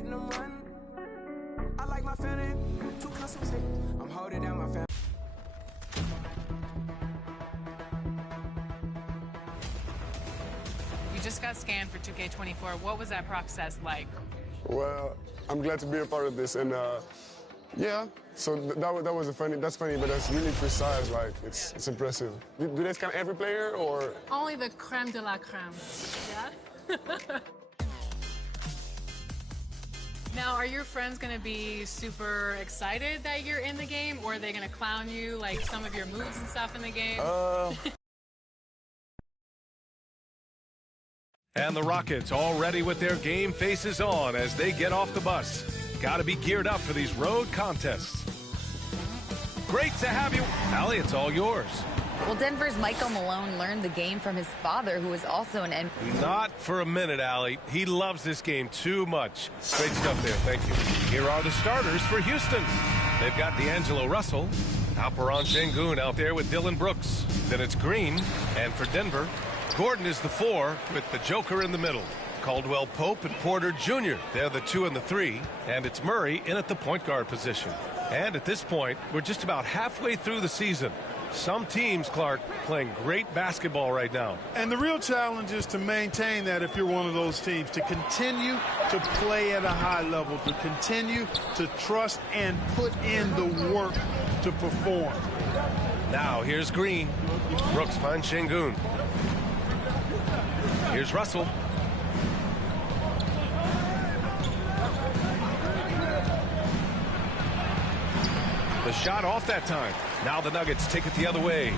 platinum one. I like my family too concentrated. I'm holding down my family. You just got scanned for 2K24. What was that process like? Well, I'm glad to be a part of this, and yeah. So that's funny, but that's really precise. Like it's impressive. Do they scan every player or? Only the creme de la creme. Yeah. Now, are your friends going to be super excited that you're in the game, or are they going to clown you, like some of your moves and stuff in the game? And the Rockets all ready with their game faces on as they get off the bus. Got to be geared up for these road contests. Great to have you. Allie, it's all yours. Well, Denver's Michael Malone learned the game from his father, who is also an NBA. Not for a minute, Allie. He loves this game too much. Great stuff there. Thank you. Here are the starters for Houston. They've got D'Angelo Russell, Alpinin Yolu out there with Dylan Brooks. Then it's Green. And for Denver, Gordon is the 4 with the Joker in the middle. Caldwell Pope and Porter Jr. They're the 2 and the 3. And it's Murray in at the point guard position. And at this point, we're just about halfway through the season. Some teams, Clark, playing great basketball right now. And the real challenge is to maintain that if you're one of those teams, to continue to play at a high level, to continue to trust and put in the work to perform. Now here's Green. Brooks finds Sengun. Here's Russell. The shot off that time. Now the Nuggets take it the other way.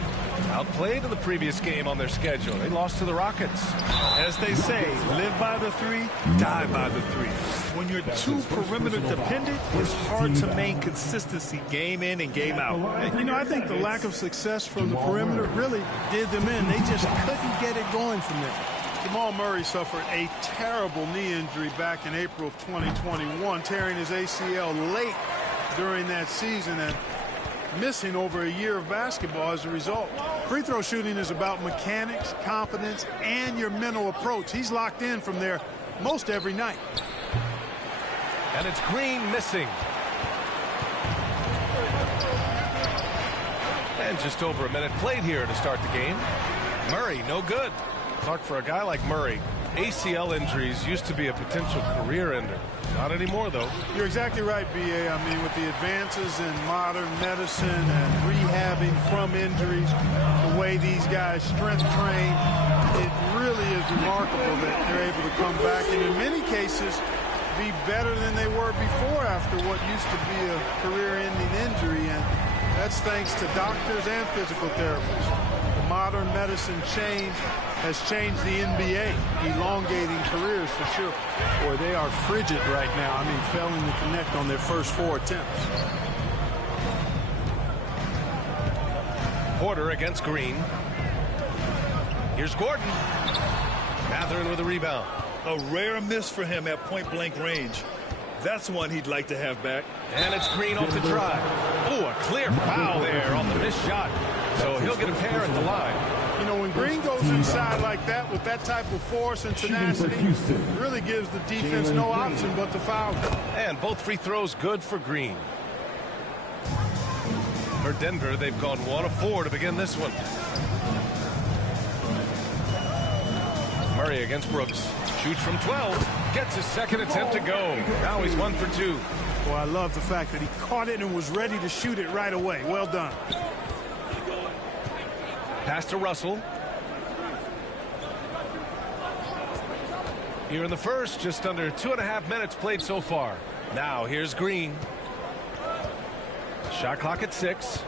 Outplayed in the previous game on their schedule. They lost to the Rockets. As they say, live by the 3, die by the 3. When you're too perimeter dependent, it's hard to maintain consistency game in and game out. You know, I think the lack of success from the perimeter really did them in. They just couldn't get it going from there. Jamal Murray suffered a terrible knee injury back in April of 2021, tearing his ACL late during that season and missing over a year of basketball as a result. Free throw shooting is about mechanics, confidence, and your mental approach. He's locked in from there most every night. And it's Green missing. And just over a minute played here to start the game. Murray, no good. Clark, for a guy like Murray, ACL injuries used to be a potential career ender. Not anymore, though. You're exactly right, B.A. I mean, with the advances in modern medicine and rehabbing from injuries, the way these guys strength train, it really is remarkable that they're able to come back and in many cases be better than they were before after what used to be a career-ending injury, and that's thanks to doctors and physical therapists. The modern medicine change has changed the NBA, elongating careers for sure. Boy, they are frigid right now. I mean, failing to connect on their first 4 attempts. Porter against Green. Here's Gordon. Mathurin with a rebound. A rare miss for him at point-blank range. That's one he'd like to have back. And it's Green off the drive. Oh, a clear foul there on the missed shot. So he'll get a pair at the line. You know, when Green goes inside like that with that type of force and tenacity, it really gives the defense no option but to foul. And both free throws good for Green. For Denver, they've gone 1 of 4 to begin this one. Murray against Brooks. Shoots from 12. Gets his second attempt to go. Now he's 1 for 2. Well, I love the fact that he caught it and was ready to shoot it right away. Well done. Pass to Russell. Here in the first, just under 2.5 minutes played so far. Now here's Green. Shot clock at 6.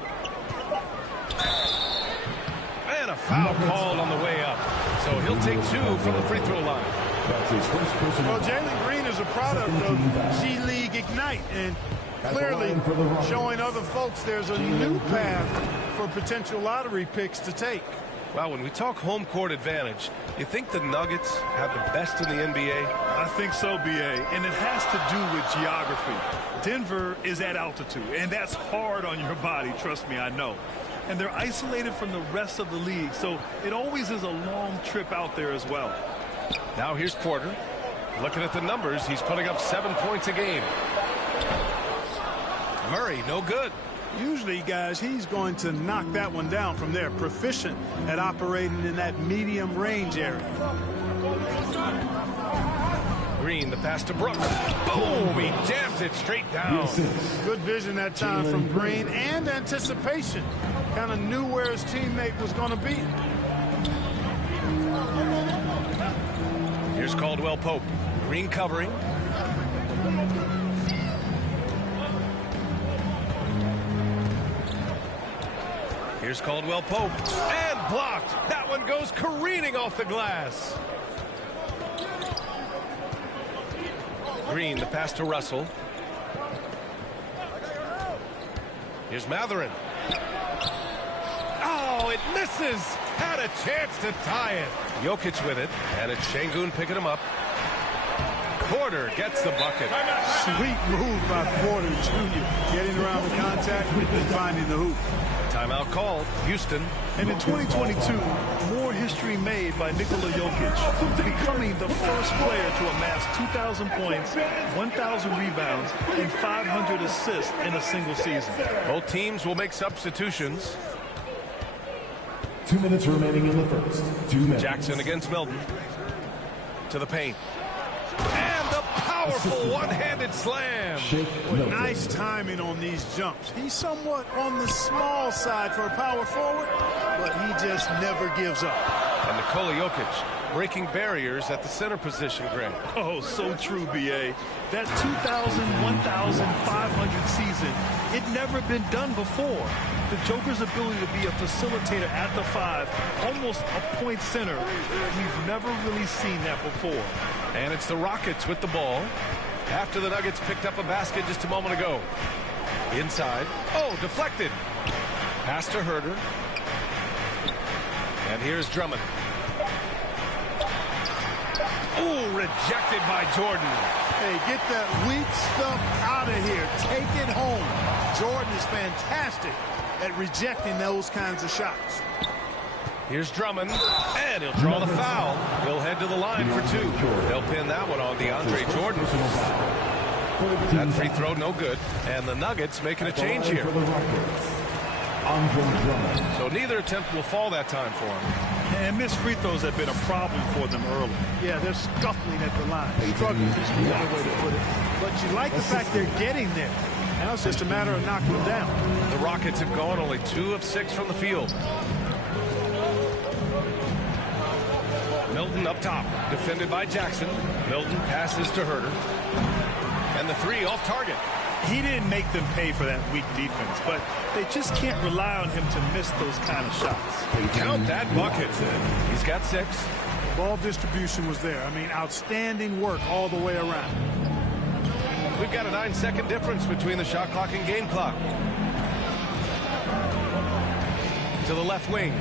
And a foul called on the way up. So he'll take 2 from the free throw line. Well, Jalen Green is a product of G League Ignite, and clearly showing other folks there's a new path for potential lottery picks to take. Well, when we talk home court advantage, you think the Nuggets have the best in the NBA? I think so, B.A., and it has to do with geography. Denver is at altitude, and that's hard on your body, trust me, I know. And they're isolated from the rest of the league, so it always is a long trip out there as well. Now here's Porter. Looking at the numbers, he's putting up 7 points a game. Murray, no good. Usually, guys, he's going to knock that one down from there. Proficient at operating in that medium range area. Green, the pass to Brooks. Boom! He jams it straight down. Good vision that time from Green and anticipation. Kind of knew where his teammate was going to be. Here's Caldwell Pope. Green covering. Here's Caldwell Pope. And blocked. That one goes careening off the glass. Green, the pass to Russell. Here's Matherin. Oh, it misses. Had a chance to tie it. Jokic with it, and it's Şengün picking him up. Porter gets the bucket. Sweet move by Porter Jr. Getting around the contact and finding the hoop. Timeout called. Houston. And in 2022, more history made by Nikola Jokic, becoming the first player to amass 2,000 points, 1,000 rebounds, and 500 assists in a single season. Both teams will make substitutions. 2 minutes remaining in the first. 2 minutes. Jackson against Milton. To the paint. And the powerful one-handed slam. Nice timing on these jumps. He's somewhat on the small side for a power forward, but he just never gives up. And Nikola Jokic breaking barriers at the center position, Greg. Oh, so true, B.A. That 2,000, 1,500 season, it never been done before. The Joker's ability to be a facilitator at the 5, almost a point center, we've never really seen that before. And it's the Rockets with the ball after the Nuggets picked up a basket just a moment ago. Inside. Oh, deflected. Pass to Herder. And here's Drummond. Oh, rejected by Jordan. Hey, get that weak stuff out of here. Take it home. Jordan is fantastic at rejecting those kinds of shots. Here's Drummond, and he'll draw the foul. He'll head to the line for 2. They'll pin that one on DeAndre Jordan. That free throw no good, and the Nuggets making a change here. So neither attempt will fall that time for him. And missed free throws have been a problem for them early. Yeah, they're scuffling at the line. Struggling is another way to put it. But you like the fact they're getting there. Now it's just a matter of knocking them down. The Rockets have gone only 2 of 6 from the field. Milton up top, defended by Jackson. Milton passes to Herder. And the 3 off target. He didn't make them pay for that weak defense, but they just can't rely on him to miss those kind of shots. Count that bucket. He's got 6. Ball distribution was there. I mean, outstanding work all the way around. We've got a 9-second difference between the shot clock and game clock. To the left wing.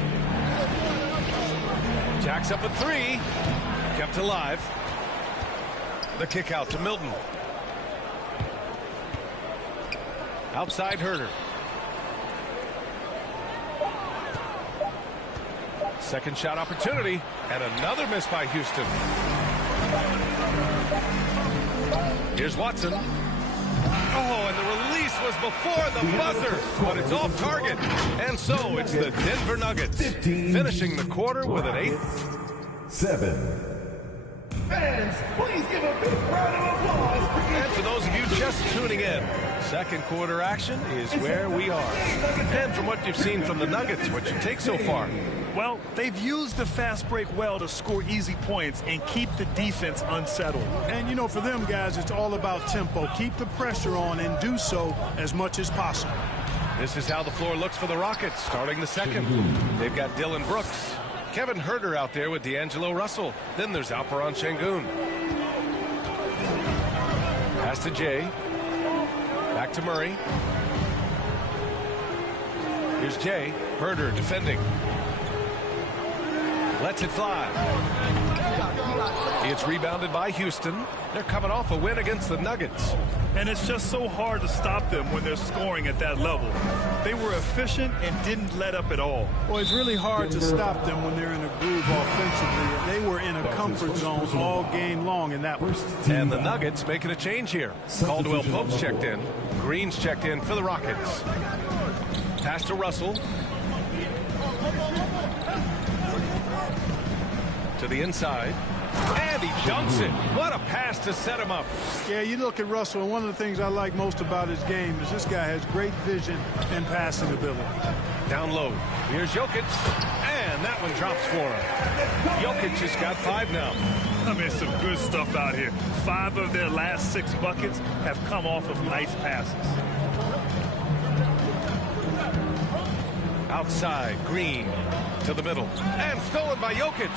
Jack's up at 3. Kept alive. The kick out to Milton. Outside Herder. Second shot opportunity, and another miss by Houston. Here's Watson. Oh, and the release was before the buzzer, but it's off target. And so it's the Denver Nuggets finishing the quarter with an 8. Fans, please give a big round of applause. And for those of you just tuning in, second quarter action is where we are. And from what you've seen from the Nuggets, what you take so far? Well, they've used the fast break well to score easy points and keep the defense unsettled. And, you know, for them guys, it's all about tempo. Keep the pressure on and do so as much as possible. This is how the floor looks for the Rockets starting the second. They've got Dillon Brooks, Kevin Herder out there with D'Angelo Russell. Then there's Alpinin Yolu. Pass to Jay. Back to Murray. Here's Jay. Herder defending. Lets it fly. It's rebounded by Houston. They're coming off a win against the Nuggets. And it's just so hard to stop them when they're scoring at that level. They were efficient and didn't let up at all. Well, it's really hard to stop them when they're in a groove offensively. They were in a comfort zone all game long in that one. And the Nuggets making a change here. Caldwell Pope's checked in. Green's checked in for the Rockets. Pass to Russell. To the inside. And he dunks it. What a pass to set him up. Yeah, you look at Russell, and one of the things I like most about his game is this guy has great vision and passing ability. Down low. Here's Jokic. And that one drops for him. Jokic has got 5 now. I mean, some good stuff out here. 5 of their last 6 buckets have come off of nice passes. Outside, Green to the middle. And stolen by Jokic.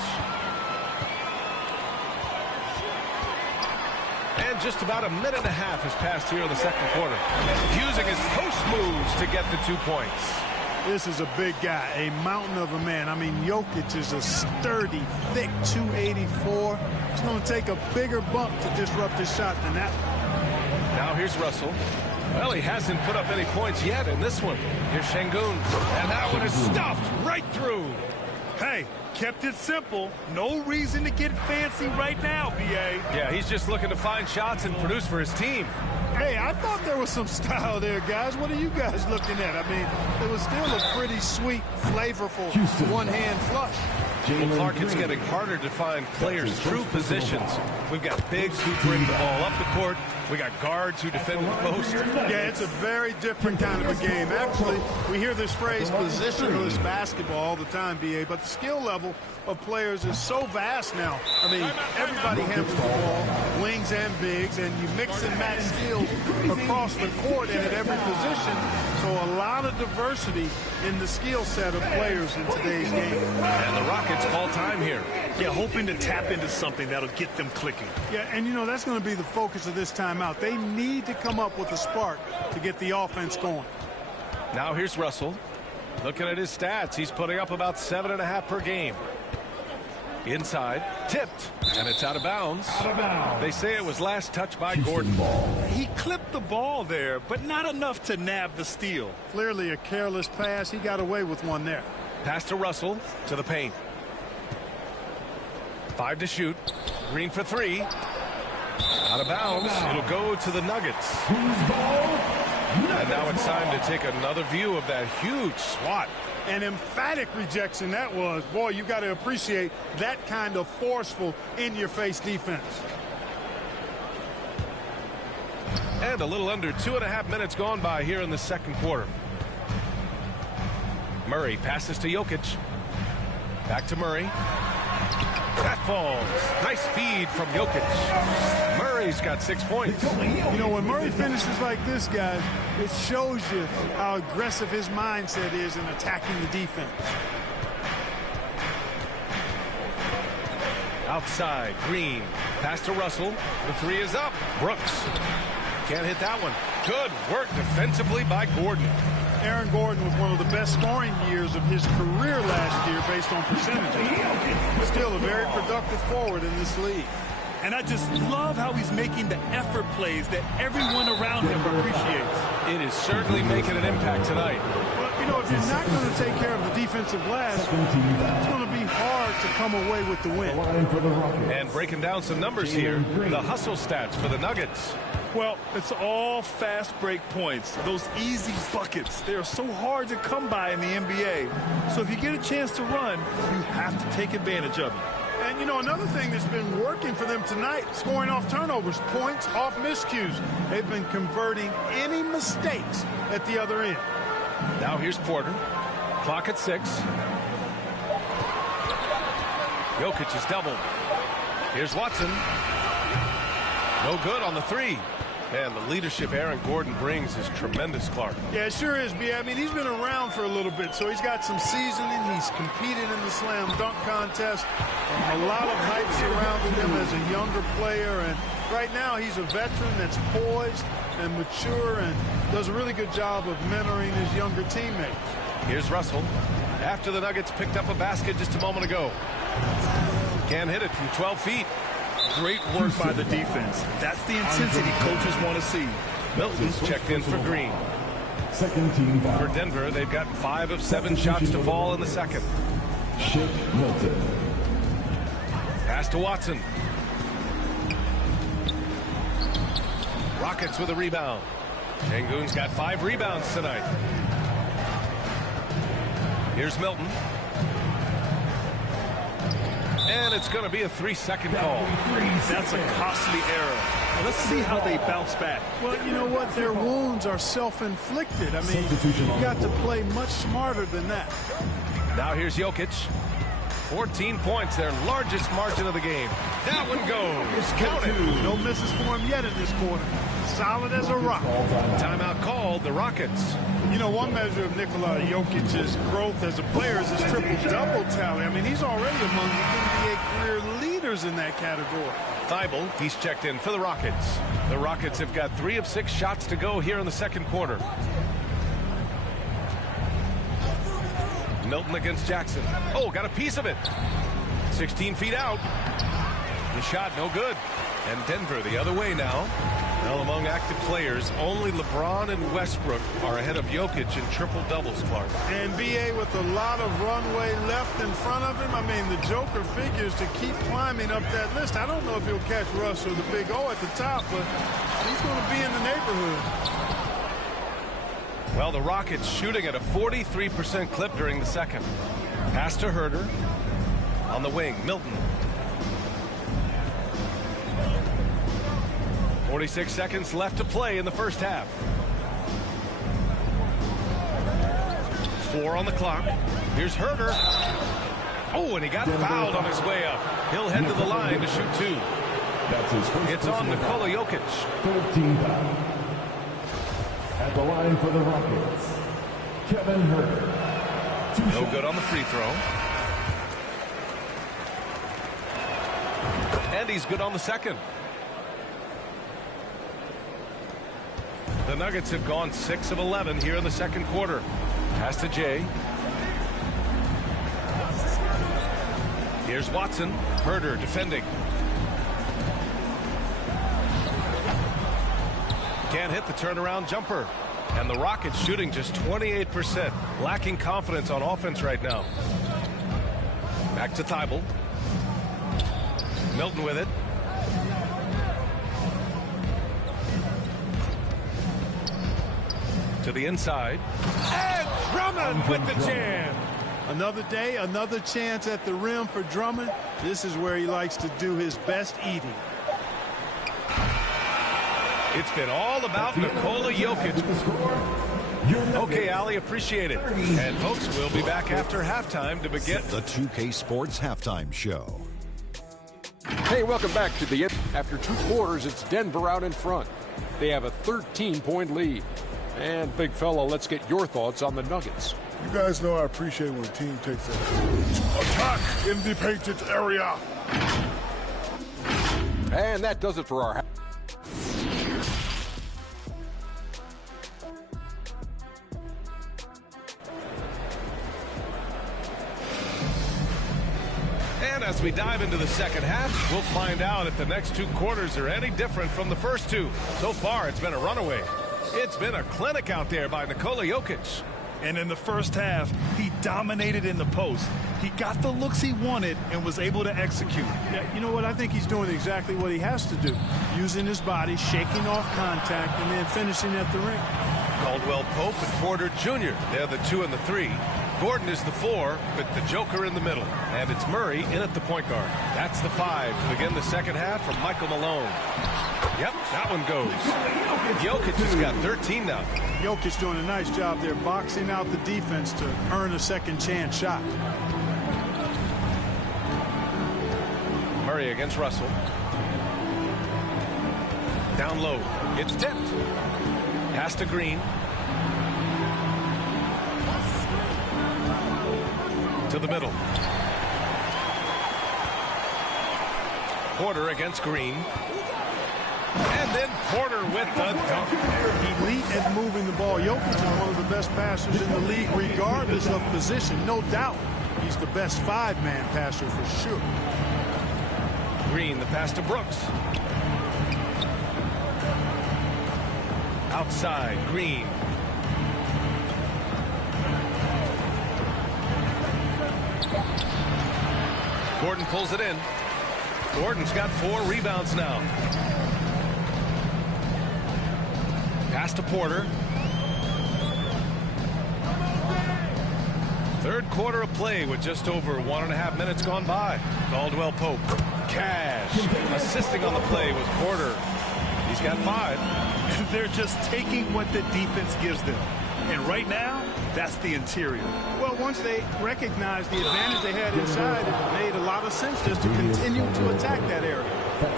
And just about a minute and a half has passed here in the second quarter. Using his post moves to get the 2 points. This is a big guy, a mountain of a man. I mean, Jokic is a sturdy, thick 284. It's going to take a bigger bump to disrupt his shot than that. Now here's Russell. Well, he hasn't put up any points yet in this one. Here's Şengün. And that one is stuffed right through. Hey, kept it simple. No reason to get fancy right now, B.A. Yeah, he's just looking to find shots and produce for his team. Hey, I thought there was some style there, guys. What are you guys looking at? I mean, it was still a pretty sweet, flavorful one-hand flush. Well, Clark, it's getting harder to find players through positions. We've got bigs who bring the ball up the court. We got guards who defend the post. Yeah, it's a very different kind of a game. Actually, we hear this phrase positionless basketball all the time, B.A., but the skill level of players is so vast now. I mean, everybody handles the ball, wings and bigs, and you mix and match skills across the court and at every position. So a lot of diversity in the skill set of players in today's game. And the Rockets call time here. Yeah, hoping to tap into something that'll get them clicking. Yeah, and you know, that's going to be the focus of this timeout. They need to come up with a spark to get the offense going. Now here's Russell. Looking at his stats, he's putting up about 7.5 per game. Inside, tipped, and it's out of bounds. They say it was last touched by Gordon. He clipped the ball there, but not enough to nab the steal. Clearly a careless pass. He got away with one there. Pass to Russell, to the paint. 5 to shoot. Green for 3. Out of bounds. It'll go to the Nuggets. And now it's time to take another view of that huge swat. An emphatic rejection that was. Boy, you got to appreciate that kind of forceful in-your-face defense. And a little under 2.5 minutes gone by here in the second quarter. Murray passes to Jokic. Back to Murray. That falls. Nice feed from Jokic. Murray's got 6 points. You know, when Murray finishes like this, guys, it shows you how aggressive his mindset is in attacking the defense. Outside, Green. Pass to Russell. The 3 is up. Brooks. Can't hit that one. Good work defensively by Gordon. Aaron Gordon with one of the best scoring years of his career last year based on percentages. Still a very productive forward in this league. And I just love how he's making the effort plays that everyone around him appreciates. It is certainly making an impact tonight. Well, you know, if you're not going to take care of the defensive glass, it's going to be hard to come away with the win. And breaking down some numbers here, the hustle stats for the Nuggets. Well, it's all fast break points. Those easy buckets, they are so hard to come by in the NBA. So if you get a chance to run, you have to take advantage of it. And, you know, another thing that's been working for them tonight, scoring off turnovers, points off miscues. They've been converting any mistakes at the other end. Now here's Porter. Clock at 6. Jokic is doubled. Here's Watson. No good on the 3. Man, the leadership Aaron Gordon brings is tremendous, Clark. Yeah, it sure is, B. I mean, he's been around for a little bit, so he's got some seasoning. He's competed in the slam dunk contest. A lot of hype surrounding him as a younger player, and right now he's a veteran that's poised and mature and does a really good job of mentoring his younger teammates. Here's Russell. After the Nuggets picked up a basket just a moment ago. Can't hit it from 12 feet. Great work by the defense. That's the intensity coaches want to see. Milton's checked in for Green. Second team foul. For Denver, they've got 5 of 7 shots to fall in the second. Shake Milton. Pass to Watson. Rockets with a rebound. Sengun's got 5 rebounds tonight. Here's Milton. And it's going to be a 3-second call. That's a costly error. Now let's see how they bounce back. Well, you know what? Their wounds are self-inflicted. I mean, you've got to play much smarter than that. Now here's Jokic. 14 points, their largest margin of the game. That one goes. Count it. No misses for him yet in this quarter. Solid as a rock. Timeout called, the Rockets. You know, one measure of Nikola Jokic's growth as a player is his triple-double tally. I mean, he's already among the NBA career leaders in that category. Thibault, he's checked in for the Rockets. The Rockets have got 3 of 6 shots to go here in the second quarter. Milton against Jackson. Oh, got a piece of it. 16 feet out. The shot no good. And Denver the other way now. Well, among active players, only LeBron and Westbrook are ahead of Jokic in triple-doubles, Clark. And B.A. with a lot of runway left in front of him. I mean, the Joker figures to keep climbing up that list. I don't know if he'll catch Russ or the Big O at the top, but he's going to be in the neighborhood. Well, the Rockets shooting at a 43% clip during the second. Pass to Herder. On the wing, Milton. 46 seconds left to play in the first half. 4 on the clock. Here's Herder. Oh, and he got fouled on his way up. He'll head to the line to shoot 2. That's his first. It's on Nikola Jokic. 13 foul. At the line for the Rockets, Kevin Herder. No good on the free throw. And he's good on the second. The Nuggets have gone 6 of 11 here in the second quarter. Pass to Jay. Here's Watson. Herder defending. Can't hit the turnaround jumper. And the Rockets shooting just 28%. Lacking confidence on offense right now. Back to Thibault. Milton with it. To the inside. And Drummond with the jam. Another day, another chance at the rim for Drummond. This is where he likes to do his best eating. It's been all about Nikola Jokic. Okay, Ali, appreciate it. And folks, we'll be back after halftime to begin the 2K Sports Halftime Show. Hey, welcome back to the end. After 2 quarters, it's Denver out in front. They have a 13-point lead. And big fella, let's get your thoughts on the Nuggets. You guys know I appreciate when a team takes a attack in the painted area. And that does it for our. And as we dive into the second half, we'll find out if the next 2 quarters are any different from the first 2. So far, it's been a runaway. It's been a clinic out there by Nikola Jokic. And in the first half, he dominated in the post. He got the looks he wanted and was able to execute. Yeah, you know what? I think he's doing exactly what he has to do. Using his body, shaking off contact, and then finishing at the ring. Caldwell Pope and Porter Jr. They're the 2 and the 3. Gordon is the 4 with the Joker in the middle. And it's Murray in at the point guard. That's the 5 to begin the second half from Michael Malone. Yep, that one goes. Jokic has got 13 now. Jokic doing a nice job there boxing out the defense to earn a second chance shot. Murray against Russell. Down low. It's tipped. Pass to Green. To the middle. Porter against Green. And then Porter with the dunk. Elite at moving the ball. Jokic is one of the best passers in the league, regardless of position. No doubt he's the best 5-man passer for sure. Green, the pass to Brooks. Outside, Green. Gordon pulls it in. Gordon's got 4 rebounds now. Pass to Porter. Third quarter of play with just over 1.5 minutes gone by. Caldwell Pope. Cash. Assisting on the play was Porter. He's got 5. They're just taking what the defense gives them. And right now, that's the interior. Well, once they recognized the advantage they had inside, it made a lot of sense just to continue to attack that area.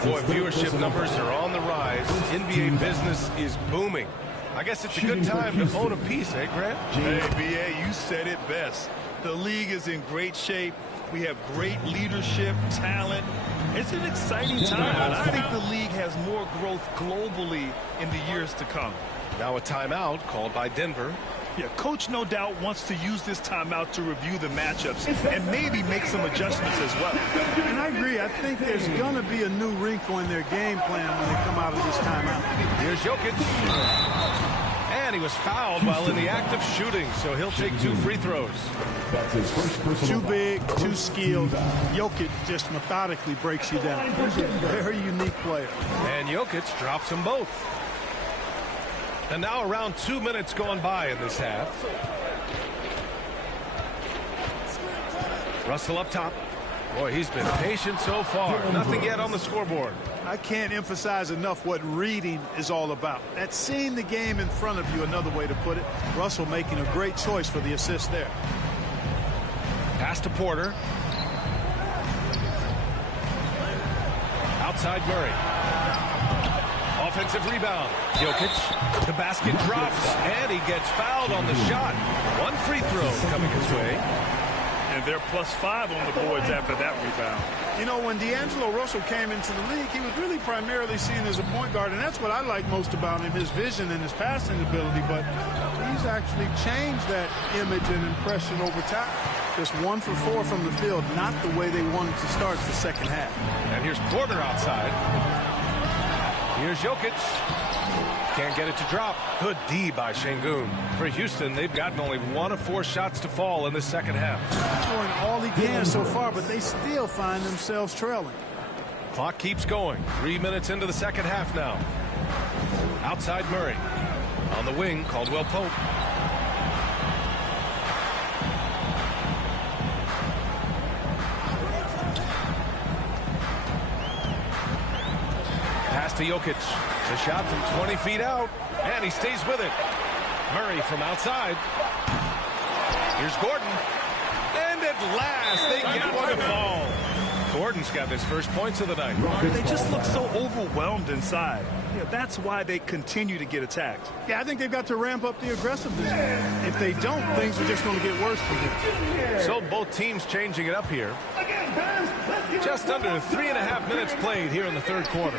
Boy, viewership numbers are on the rise. NBA business is booming. I guess it's a good time to own a piece, eh, Grant? Hey, B.A., you said it best. The league is in great shape. We have great leadership, talent. It's an exciting time. I think the league has more growth globally in the years to come. Now a timeout called by Denver. Yeah, coach no doubt wants to use this timeout to review the matchups and maybe make some adjustments as well. And I agree. I think there's going to be a new wrinkle in their game plan when they come out of this timeout. Here's Jokic. And he was fouled while in the act of shooting, so he'll take 2 free throws. Too big, too skilled. Jokic just methodically breaks you down. He's a very unique player. And Jokic drops them both. And now around 2 minutes gone by in this half. Russell up top. Boy, he's been patient so far. Nothing yet on the scoreboard. I can't emphasize enough what reading is all about. That's seeing the game in front of you, another way to put it. Russell making a great choice for the assist there. Pass to Porter. Outside Murray. Offensive rebound. Jokic. The basket drops, and he gets fouled on the shot. 1 free throw coming his way. And they're +5 on the boards after that rebound. You know, when D'Angelo Russell came into the league, he was really primarily seen as a point guard, and that's what I like most about him, his vision and his passing ability. But he's actually changed that image and impression over time. Just 1 for 4 from the field, not the way they wanted to start the second half. And here's Porter outside. Here's Jokic. Can't get it to drop. Good D by Şengün. For Houston, they've gotten only 1 of 4 shots to fall in the second half. Scoring all he can so far, but they still find themselves trailing. Clock keeps going. 3 minutes into the second half now. Outside Murray. On the wing, Caldwell Pope. Pass to Jokic. The shot from 20 feet out, and he stays with it. Murray from outside. Here's Gordon. And at last, they get one to fall. Gordon's got his first points of the night. They just look so overwhelmed inside. Yeah, that's why they continue to get attacked. Yeah, I think they've got to ramp up the aggressiveness. If they don't, things are just going to get worse for them. So both teams changing it up here. Just under 3.5 minutes played here in the third quarter.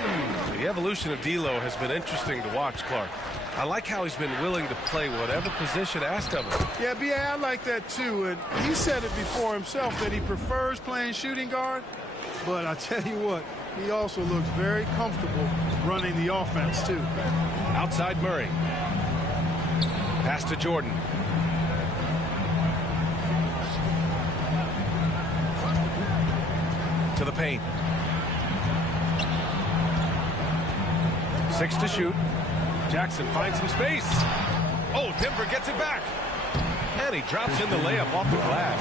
The evolution of D'Lo has been interesting to watch, Clark. I like how he's been willing to play whatever position asked of him. Yeah, B.A., I like that too. And he said it before himself that he prefers playing shooting guard. But I tell you what, he also looks very comfortable running the offense too. Outside Murray. Pass to Jordan. To the paint. 6 to shoot. Jackson finds some space. Oh, Denver gets it back. And he drops in the layup off the glass.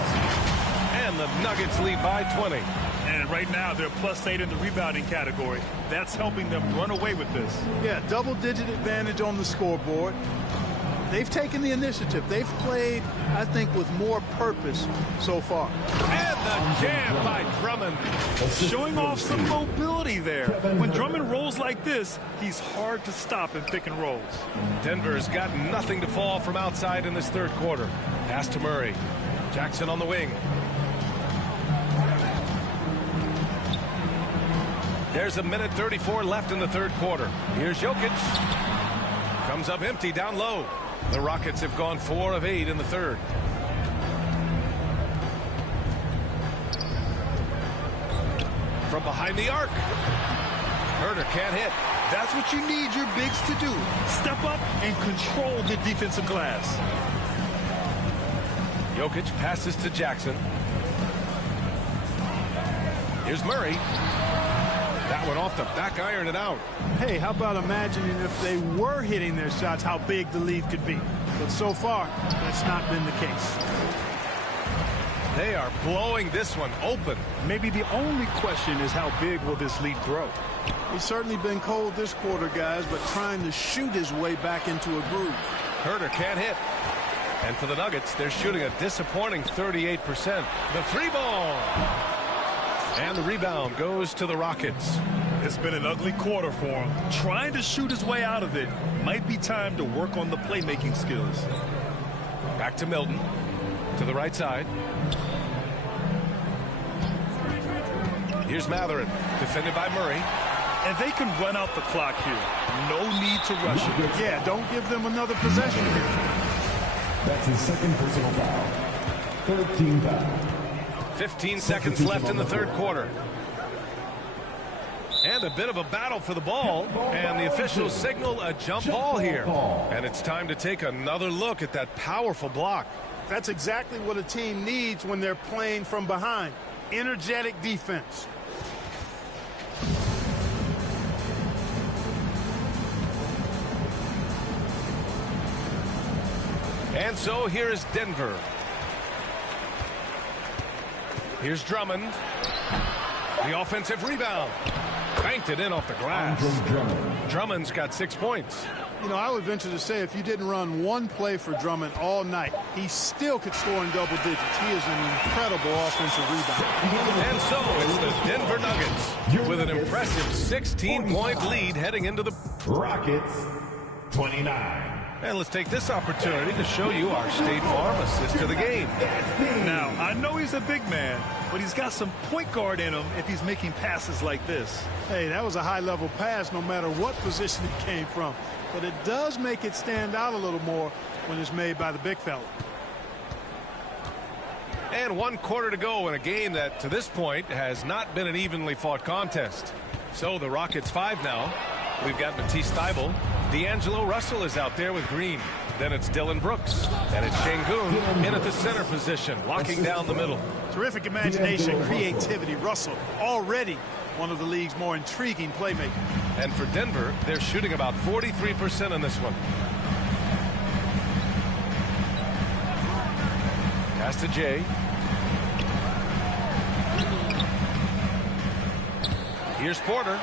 And the Nuggets lead by 20. And right now they're +8 in the rebounding category. That's helping them run away with this. Yeah, double-digit advantage on the scoreboard. They've taken the initiative. They've played, I think, with more purpose so far. And the jam by Drummond. Showing off some mobility there. When Drummond rolls like this, he's hard to stop in pick and rolls. Denver's got nothing to fall from outside in this third quarter. Pass to Murray. Jackson on the wing. There's 1:34 left in the third quarter. Here's Jokic. Comes up empty down low. The Rockets have gone 4 of 8 in the third. from behind the arc. Herder can't hit. That's what you need your bigs to do. Step up and control the defensive glass. Jokic passes to Jackson. Here's Murray. That one off the back iron and out. Hey, how about imagining if they were hitting their shots, how big the lead could be. But so far, that's not been the case. They are blowing this one open. Maybe the only question is how big will this lead grow? He's certainly been cold this quarter, guys, but trying to shoot his way back into a groove. Herder can't hit. And for the Nuggets, they're shooting a disappointing 38%. The three ball. And the rebound goes to the Rockets. It's been an ugly quarter for him. Trying to shoot his way out of it. Might be time to work on the playmaking skills. Back to Milton. To the right side. Here's Matherin. Defended by Murray. And they can run out the clock here. No need to rush it. Yeah, don't give them another possession here. That's his second personal foul. 13 foul. 15 seconds left in the third quarter. And a bit of a battle for the ball. And the officials signal a jump ball here. And it's time to take another look at that powerful block. That's exactly what a team needs when they're playing from behind. Energetic defense. And so here is Denver. Here's Drummond. The offensive rebound. Banked it in off the glass. Drummond's got 6 points. You know, I would venture to say if you didn't run one play for Drummond all night, he still could score in double digits. He is an incredible offensive rebounder. And so it's the Denver Nuggets with an impressive 16-point lead heading into the Rockets 29. And let's take this opportunity to show you our State Farm assist to the game. Now, I know he's a big man, but he's got some point guard in him if he's making passes like this. Hey, that was a high-level pass no matter what position it came from. But it does make it stand out a little more when it's made by the big fella. And 1 quarter to go in a game that, to this point, has not been an evenly fought contest. So the Rockets 5 now. We've got Matisse Thybulle. D'Angelo Russell is out there with Green. Then it's Dillon Brooks. And it's Şengün in at the center position, locking down the middle. Terrific imagination, creativity. Russell already one of the league's more intriguing playmakers. And for Denver, they're shooting about 43% on this one. Pass to Jay. Here's Porter.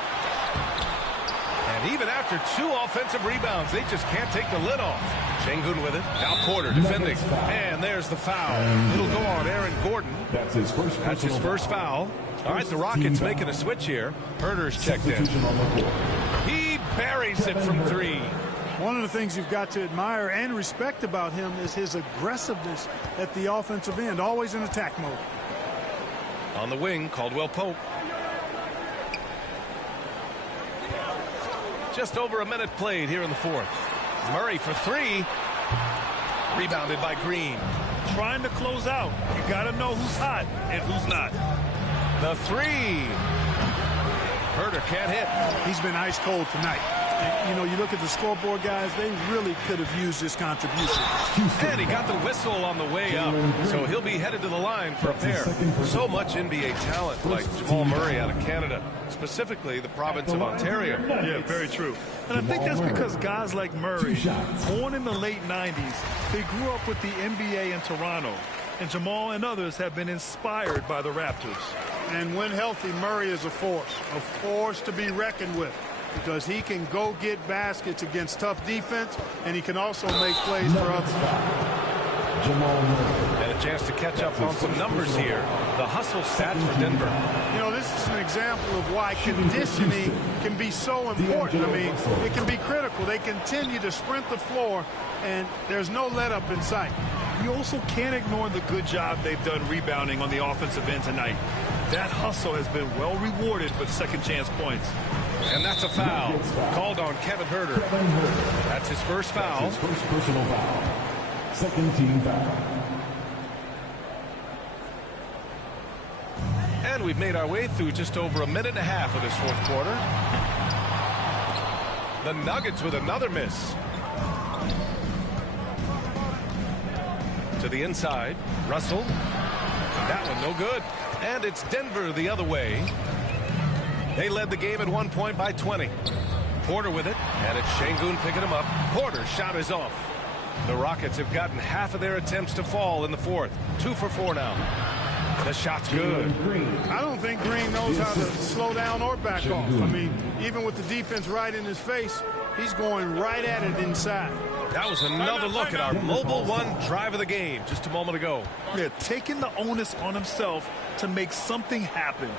And even after 2 offensive rebounds, they just can't take the lid off. Şengün with it. Now Porter defending. And there's the foul. It'll go on Aaron Gordon. That's his first foul. All right, the Rockets making a switch here. Herder's checked in. He buries it from 3. One of the things you've got to admire and respect about him is his aggressiveness at the offensive end, always in attack mode. On the wing, Caldwell Pope. Just over a minute played here in the fourth. Murray for 3. Rebounded by Green. Trying to close out. You got to know who's hot and who's not. The 3. Herder can't hit. He's been ice cold tonight. And, you know, you look at the scoreboard, guys, they really could have used this contribution. And he got the whistle on the way up. So he'll be headed to the line for a pair. So much NBA talent like Jamal Murray out of Canada, specifically the province of Ontario. Yeah, very true. And I think that's because guys like Murray, born in the late 90s, they grew up with the NBA in Toronto. And Jamal and others have been inspired by the Raptors. And when healthy, Murray is a force to be reckoned with, because he can go get baskets against tough defense, and he can also make plays for others. And a chance to catch up on some numbers here. The hustle stats for Denver. You know, this is an example of why conditioning can be so important. I mean, it can be critical. They continue to sprint the floor, and there's no let up in sight. You also can't ignore the good job they've done rebounding on the offensive end tonight. That hustle has been well rewarded with second chance points. And that's a foul called on Kevin Herder. That's his first foul. His first personal foul. Second team foul. And we've made our way through just over a minute and a half of this fourth quarter. The Nuggets with another miss. To the inside, Russell. That one no good. And it's Denver the other way. They led the game at one point by 20. Porter with it, and it's Şengün picking him up. Porter's shot is off. The Rockets have gotten half of their attempts to fall in the fourth. 2 for 4 now. The shot's good. I don't think Green knows how to slow down or back off. I mean, even with the defense right in his face, he's going right at it inside. That was another look at our Mobile One drive of the game just a moment ago. Yeah, taking the onus on himself to make something happen.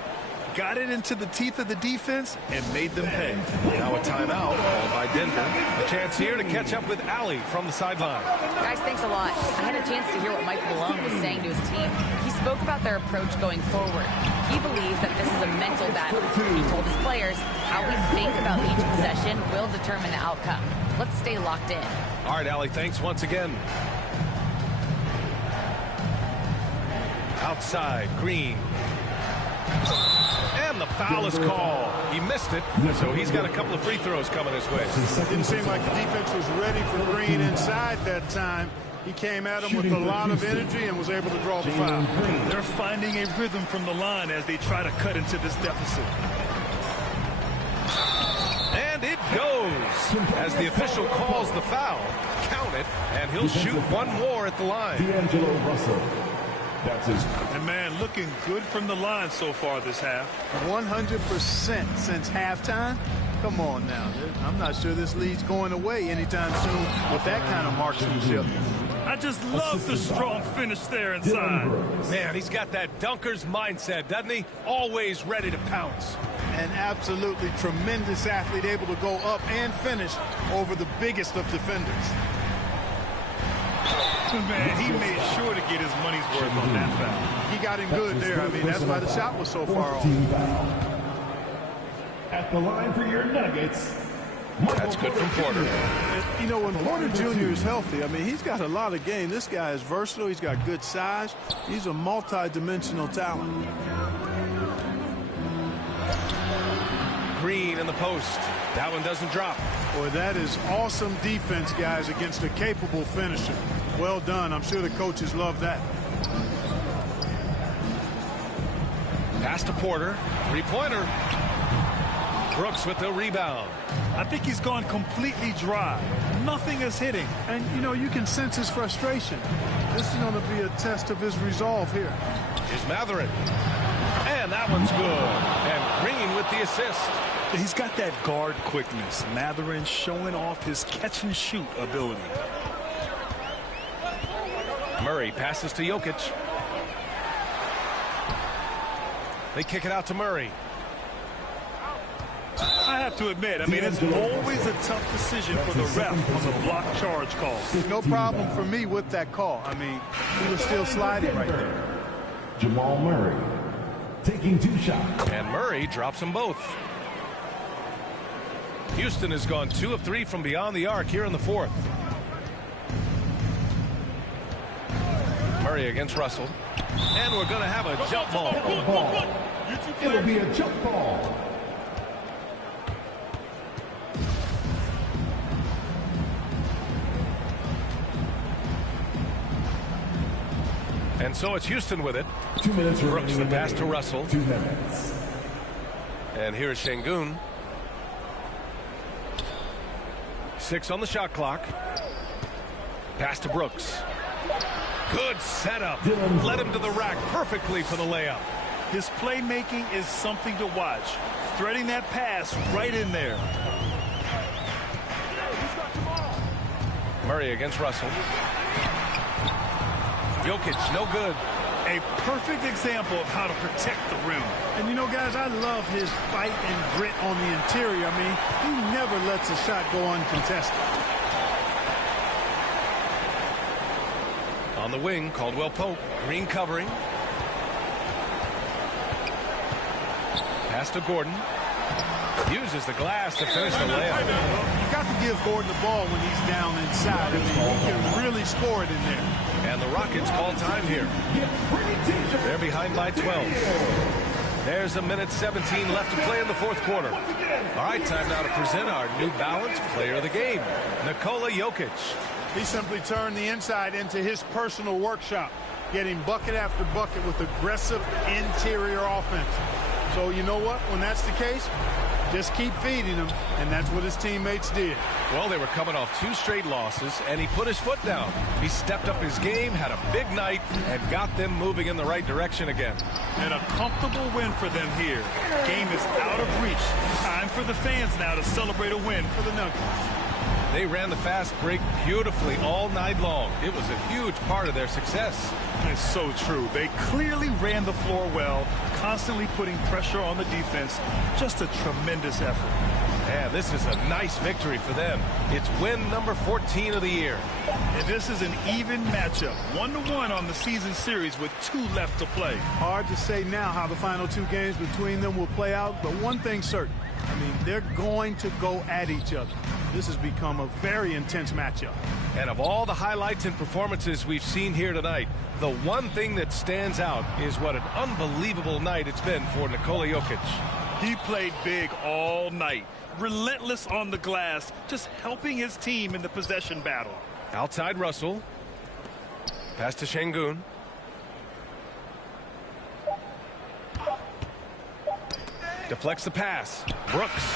Got it into the teeth of the defense and made them pay. Now a timeout called by Denver. A chance here to catch up with Ali from the sideline. Guys, thanks a lot. I had a chance to hear what Mike Malone was saying to his team. He spoke about their approach going forward. He believes that this is a mental battle. He told his players how we think about each possession will determine the outcome. Let's stay locked in. All right, Ali, thanks once again. Outside, Green. And the foul is called. He missed it, so he's got a couple of free throws coming his way. It didn't seem like the defense was ready for Green inside that time. He came at him with a lot of energy and was able to draw the foul. They're finding a rhythm from the line as they try to cut into this deficit. And it goes. As the official calls the foul, count it, and he'll shoot one more at the line. D'Angelo Russell. That's his. And man, looking good from the line so far this half. 100% since halftime. Come on now. I'm not sure this lead's going away anytime soon with that kind of marksmanship. I just love the strong finish there inside. Man, he's got that dunker's mindset, doesn't he? Always ready to pounce. An absolutely tremendous athlete, able to go up and finish over the biggest of defenders. Man, he made sure to get his money's worth on that foul. He got him good there. I mean, that's why the shot was so far off. At the line for your Nuggets. That's good from Porter. And, you know, when Porter Jr. is healthy, I mean, he's got a lot of game. This guy is versatile. He's got good size. He's a multi-dimensional talent. Green in the post. That one doesn't drop. Boy, that is awesome defense, guys, against a capable finisher. Well done. I'm sure the coaches love that. Pass to Porter. Three-pointer. Brooks with the rebound. I think he's gone completely dry. Nothing is hitting. And, you know, you can sense his frustration. This is going to be a test of his resolve here. Here's Mathurin. And that one's good. And Green with the assist. He's got that guard quickness. Mathurin showing off his catch-and-shoot ability. Murray passes to Jokic. They kick it out to Murray. I have to admit, I mean, it's always a tough decision for the ref on the block charge call. No problem for me with that call. I mean, he was still sliding right there. Jamal Murray taking 2 shots. And Murray drops them both. Houston has gone 2 of 3 from beyond the arc here in the fourth. Murray against Russell. And we're going to have a jump ball. It'll be a jump ball. And so it's Houston with it. 2 minutes. Brooks the pass to Russell. 2 minutes. And here's Şengün. 6 on the shot clock. Pass to Brooks. Good setup. Led him to the rack perfectly for the layup. His playmaking is something to watch. Threading that pass right in there. Murray against Russell. Jokic, no good. A perfect example of how to protect the rim. And, you know, guys, I love his fight and grit on the interior. I mean, he never lets a shot go uncontested. On the wing, Caldwell Pope. Green covering. Pass to Gordon. Uses the glass to finish the layup. You got to give Gordon the ball when he's down inside. I mean, he can really score it in there. And the Rockets call time here. They're behind by 12. There's a minute 17 left to play in the fourth quarter. All right, time now to present our New Balance player of the game, Nikola Jokic. He simply turned the inside into his personal workshop, getting bucket after bucket with aggressive interior offense. So you know what? When that's the case, just keep feeding him, and that's what his teammates did. Well, they were coming off 2 straight losses, and he put his foot down. He stepped up his game, had a big night, and got them moving in the right direction again. And a comfortable win for them here. Game is out of reach. Time for the fans now to celebrate a win for the Nuggets. They ran the fast break beautifully all night long. It was a huge part of their success. It's so true. They clearly ran the floor well, constantly putting pressure on the defense. Just a tremendous effort. Yeah, this is a nice victory for them. It's win number 14 of the year. And this is an even matchup. 1-1 on the season series with 2 left to play. Hard to say now how the final 2 games between them will play out, but one thing's certain. I mean, they're going to go at each other. This has become a very intense matchup. And of all the highlights and performances we've seen here tonight, the one thing that stands out is what an unbelievable night it's been for Nikola Jokic. He played big all night. Relentless on the glass, just helping his team in the possession battle. Outside Russell. Pass to Şengün. Deflects the pass. Brooks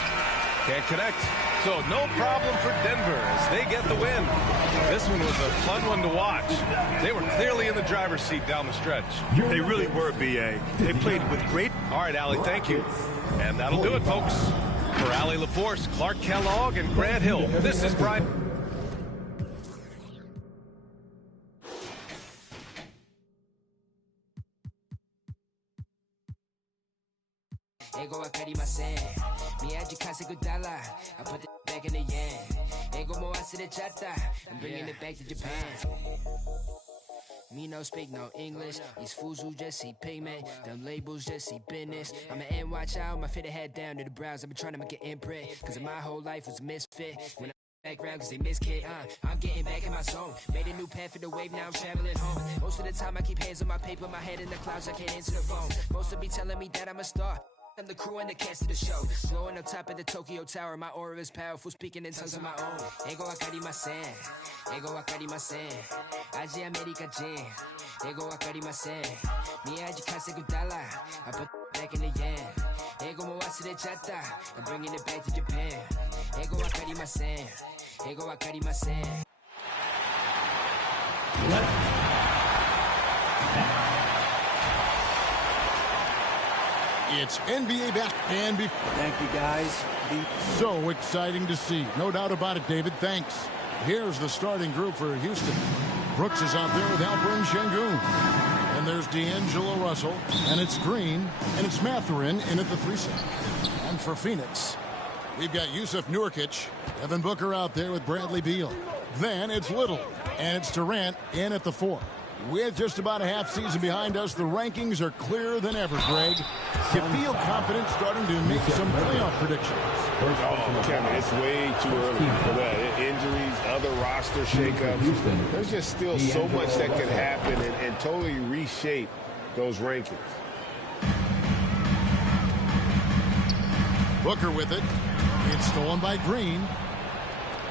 can't connect. So no problem for Denver as they get the win. This one was a fun one to watch. They were clearly in the driver's seat down the stretch. They really were, B.A. They played with great... All right, Allie, thank you. And that'll do it, folks. For Allie LaForce, Clark Kellogg, and Grant Hill, this is Brian. Ego wakarimasen. Miyaji kase dollar. I put the back in the yen. Ego mo asire chata. I'm bringing it back to Japan. Me no speak no English. These fools who just see pigment. Them labels just see business. I'm an NY child, my fitted head down to the brows. I've been trying to make an imprint. Cause my whole life was a misfit. When background cause they miss kid, I'm getting back in my zone. Made a new path for the wave, now I'm traveling home. Most of the time I keep hands on my paper, my head in the clouds, I can't answer the phone. Most of be telling me that I'm a star. I'm the crew and the cast of the show. Blowing up top of the Tokyo Tower. My aura is powerful, speaking in tongues of my own. Ego wakarimasen. Ego wakarimasen. Aji America Jin. Ego wakarimasen. Miyaji kase dollar. I put back in the yen. Ego mo asire chata. I'm bringing it back to Japan. Ego wakarimasen. Ego wakarimasen. It's NBA basketball. Thank you, guys. So exciting to see. No doubt about it, David. Thanks. Here's the starting group for Houston. Brooks is out there with Alpinin Yolu. And there's D'Angelo Russell. And it's Green. And it's Mathurin in at the 3 set. And for Phoenix, we've got Jusuf Nurkic. Devin Booker out there with Bradley Beal. Then it's Little. And it's Durant in at the 4. With just about a half season behind us, the rankings are clearer than ever, Greg. You feel confident starting to make some playoff predictions? Oh, Kevin, it's way too early for that. Injuries, other roster shakeups. There's just still so much that can happen and totally reshape those rankings. Booker with it. It's stolen by Green.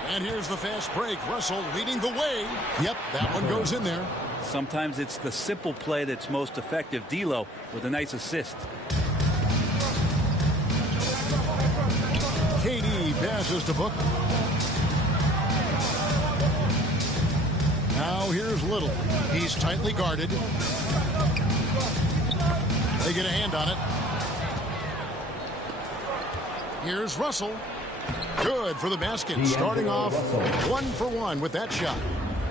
And here's the fast break. Russell leading the way. Yep, that one goes in there. Sometimes it's the simple play that's most effective. D'Lo with a nice assist. KD passes to Booker. Now here's Little. He's tightly guarded. They get a hand on it. Here's Russell. Good for the basket. Starting off 1 for 1 with that shot.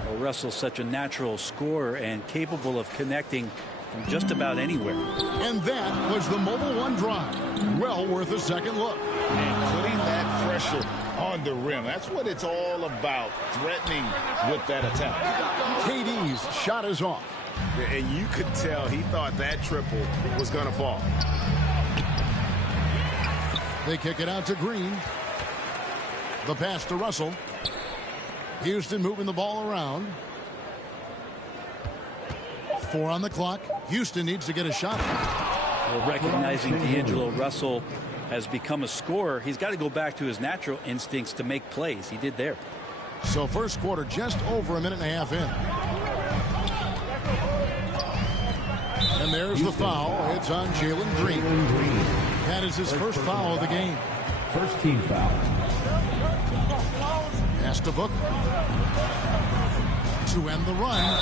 Well, Russell's such a natural scorer and capable of connecting from just about anywhere. And that was the Mobile One drive. Well worth a second look. And putting that pressure on the rim. That's what it's all about, threatening with that attack. KD's shot is off. And you could tell he thought that triple was going to fall. They kick it out to Green. The pass to Russell. Houston moving the ball around. 4 on the clock. Houston needs to get a shot. Well, recognizing D'Angelo Russell has become a scorer, he's got to go back to his natural instincts to make plays. He did there. So first quarter just over a minute and a half in. And there's the foul. It's on Jalen Green. That is his first foul of the game. First team foul. Pass to Booker. To end the run.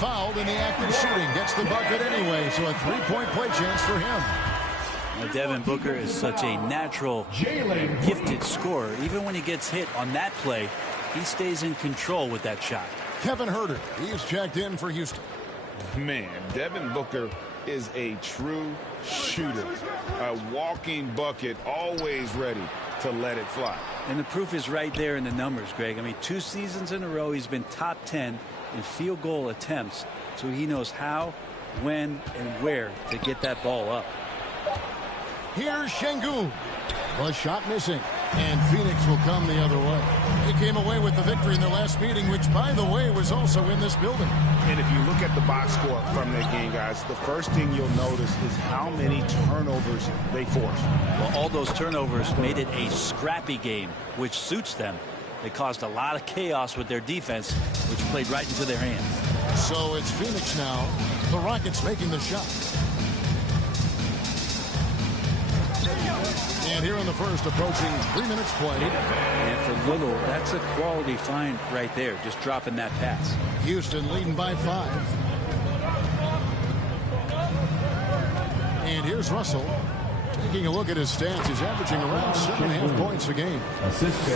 Fouled in the act of shooting. Gets the bucket anyway, so a three-point play chance for him. Now, Devin Booker is such a natural, gifted scorer. Even when he gets hit on that play, he stays in control with that shot. Kevin Huerter, he's checked in for Houston. Man, Devin Booker is a true shooter. A walking bucket, always ready to let it fly. And the proof is right there in the numbers, Greg. I mean, 2 seasons in a row, he's been top 10 in field goal attempts. So he knows how, when, and where to get that ball up. Here's Şengün. The shot missing. And Phoenix will come the other way. They came away with the victory in their last meeting, which, by the way, was also in this building. And if you look at the box score from that game, guys, the first thing you'll notice is how many turnovers they forced. Well, all those turnovers made it a scrappy game, which suits them. They caused a lot of chaos with their defense, which played right into their hands. So it's Phoenix now. The Rockets making the shot. And here in the first, approaching 3 minutes played. And for Little, that's a quality find right there, just dropping that pass. Houston leading by 5. And here's Russell. Taking a look at his stats, he's averaging around 7.5 points a game.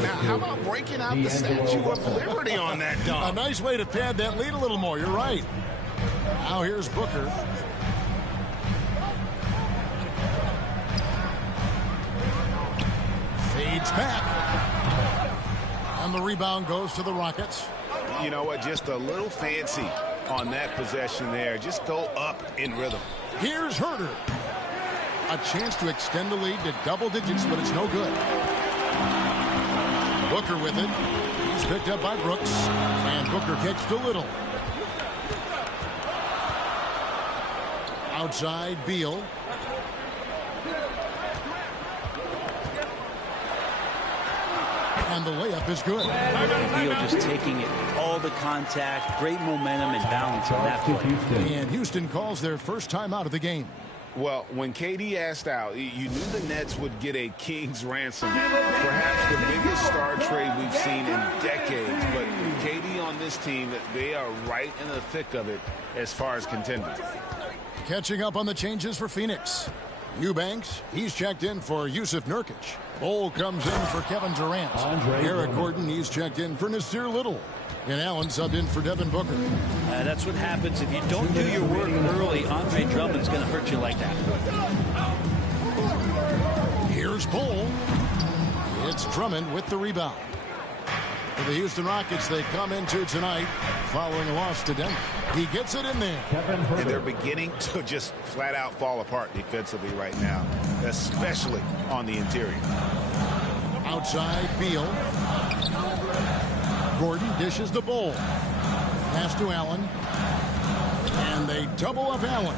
Now, how about breaking out the Statue of Liberty on that dunk? A nice way to pad that lead a little more. You're right. Now here's Booker. Fades back. And the rebound goes to the Rockets. You know what? Just a little fancy on that possession there. Just go up in rhythm. Here's Huerter. A chance to extend the lead to double digits, but it's no good. Booker with it. He's picked up by Brooks. And Booker kicks to Little. Outside, Beal. And the layup is good. Beal just taking it, all the contact, great momentum and balance on that play. And Houston calls their first time out of the game. Well, when KD asked out, you knew the Nets would get a king's ransom. Perhaps the biggest star trade we've seen in decades. But KD on this team, they are right in the thick of it as far as contending. Catching up on the changes for Phoenix. Eubanks, he's checked in for Yusuf Nurkic. Bol comes in for Kevin Durant. Eric Gordon, he's checked in for Nasir Little. And Allen subbed in for Devin Booker. That's what happens if you don't do your work early. Andre Drummond's going to hurt you like that. Here's Bol. It's Drummond with the rebound. For the Houston Rockets, they come into tonight following a loss to Denver. He gets it in there. And they're beginning to just flat out fall apart defensively right now, especially on the interior. Outside, Beal. Gordon dishes the Bol. Pass to Allen. And they double up Allen.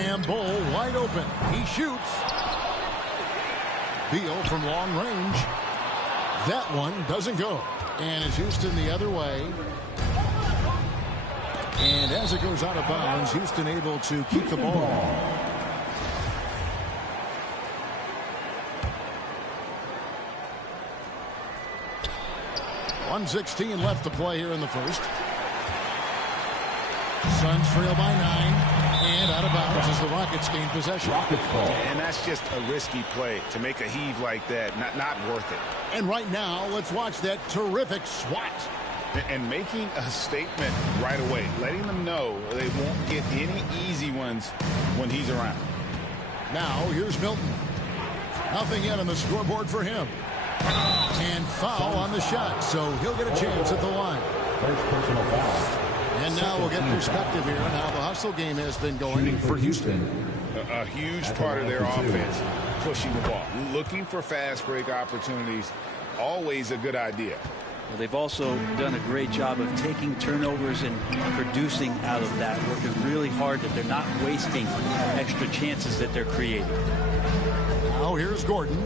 And Bol wide open. He shoots. Beal from long range. That one doesn't go. And it's Houston the other way. And as it goes out of bounds, Houston able to keep the ball. .116 left to play here in the first. Suns trail by 9. And out of bounds as the Rockets gain possession. And that's just a risky play to make a heave like that. Not worth it. And right now, let's watch that terrific swat. And making a statement right away, letting them know they won't get any easy ones when he's around. Now, here's Milton. Nothing yet on the scoreboard for him. And foul on the shot, so he'll get a chance at the line. First personal foul. And now we'll get perspective here on how the hustle game has been going for Houston. A huge part of their offense, pushing the ball. Looking for fast break opportunities, always a good idea. Well, they've also done a great job of taking turnovers and producing out of that, working really hard that they're not wasting extra chances that they're creating. Now here's Gordon.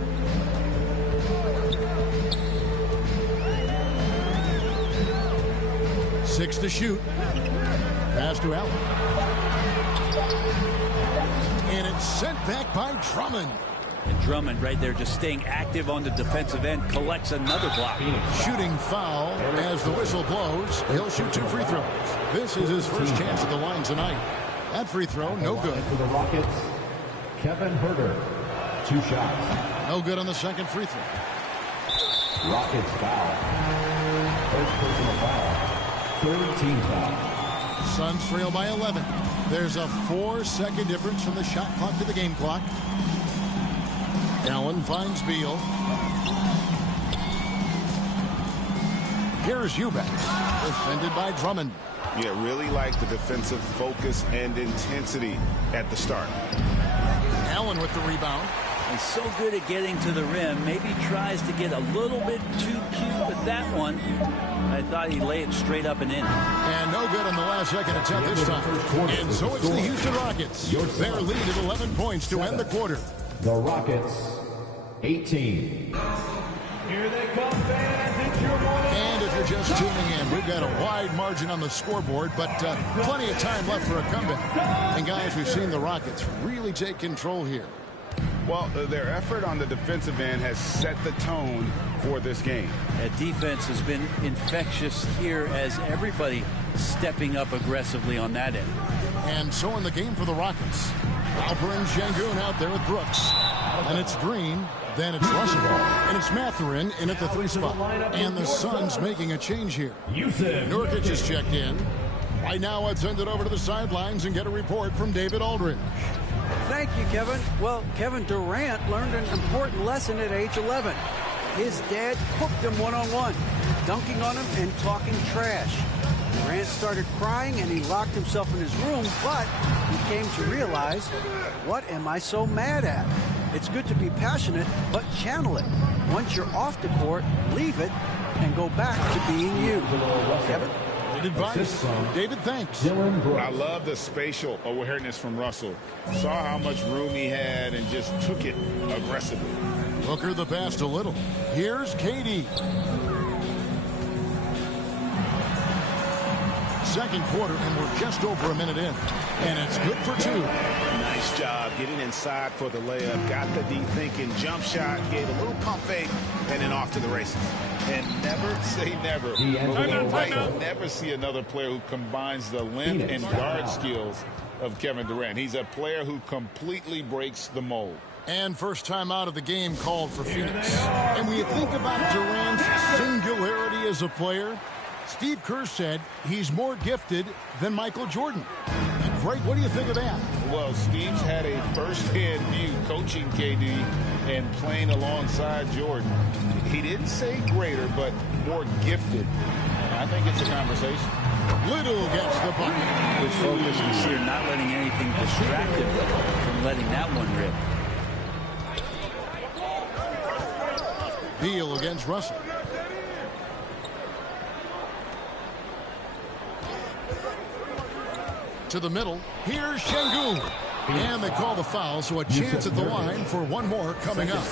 Six to shoot. Pass to Allen. And it's sent back by Drummond. And Drummond right there just staying active on the defensive end, collects another block. Shooting foul as the whistle blows. He'll shoot 2 free throws. This is his first chance at the line tonight. That free throw, no good. For the Rockets, Kevin Huerter, 2 shots. No good on the second free throw. Rockets foul. First personal foul. Third team foul. Suns trail by 11. There's a 4-second difference from the shot clock to the game clock. Allen finds Beal. Here's Eubanks, defended by Drummond. Yeah, really like the defensive focus and intensity at the start. Allen with the rebound. He's so good at getting to the rim. Maybe tries to get a little bit too cute, but that one, I thought he laid it straight up and in. And no good on the last second attempt this time. And so it's the Houston Rockets. Their lead at 11 points to end the quarter. The Rockets, 18. Here they come, fans. It's your morning. And if you're just tuning in, we've got a wide margin on the scoreboard, but plenty of time left for a comeback. And guys, we've seen the Rockets really take control here. Well, their effort on the defensive end has set the tone for this game. That defense has been infectious here as everybody stepping up aggressively on that end. And so in the game for the Rockets, Alpinin Yolu out there with Brooks. And it's Green, then it's Russell, and it's Mathurin in at the 3 spot. And the Suns making a change here. Nurkic is checked in. Right now, let's send it over to the sidelines and get a report from David Aldridge. Thank you, Kevin. Well, Kevin Durant learned an important lesson at age 11. His dad cooked him one-on-one, dunking on him and talking trash. Durant started crying and he locked himself in his room, but he came to realize, what am I so mad at? It's good to be passionate, but channel it. Once you're off the court, leave it and go back to being you. Kevin? Advice. David, thanks. I love the spatial awareness from Russell. Saw how much room he had and just took it aggressively. Booker the pass a little. Here's KD. Second quarter, and we're just over a minute in. And it's good for 2. Nice job getting inside for the layup. Got the deep thinking jump shot, gave a little pump fake, and then off to the races. And never say never. But we might never see another player who combines the length and guard skills of Kevin Durant. He's a player who completely breaks the mold. And first time out of the game called for Phoenix. And when you think about Durant's singularity as a player, Steve Kerr said he's more gifted than Michael Jordan. Greg, what do you think of that? Well, Steve's had a first-hand view coaching KD and playing alongside Jordan. He didn't say greater, but more gifted. I think it's a conversation. Little gets the bucket. Good focus this year, not letting anything distract him from letting that one rip. Beal against Russell. To the middle. Here's Sengun. And they call the foul, so a chance at the line for one more coming up.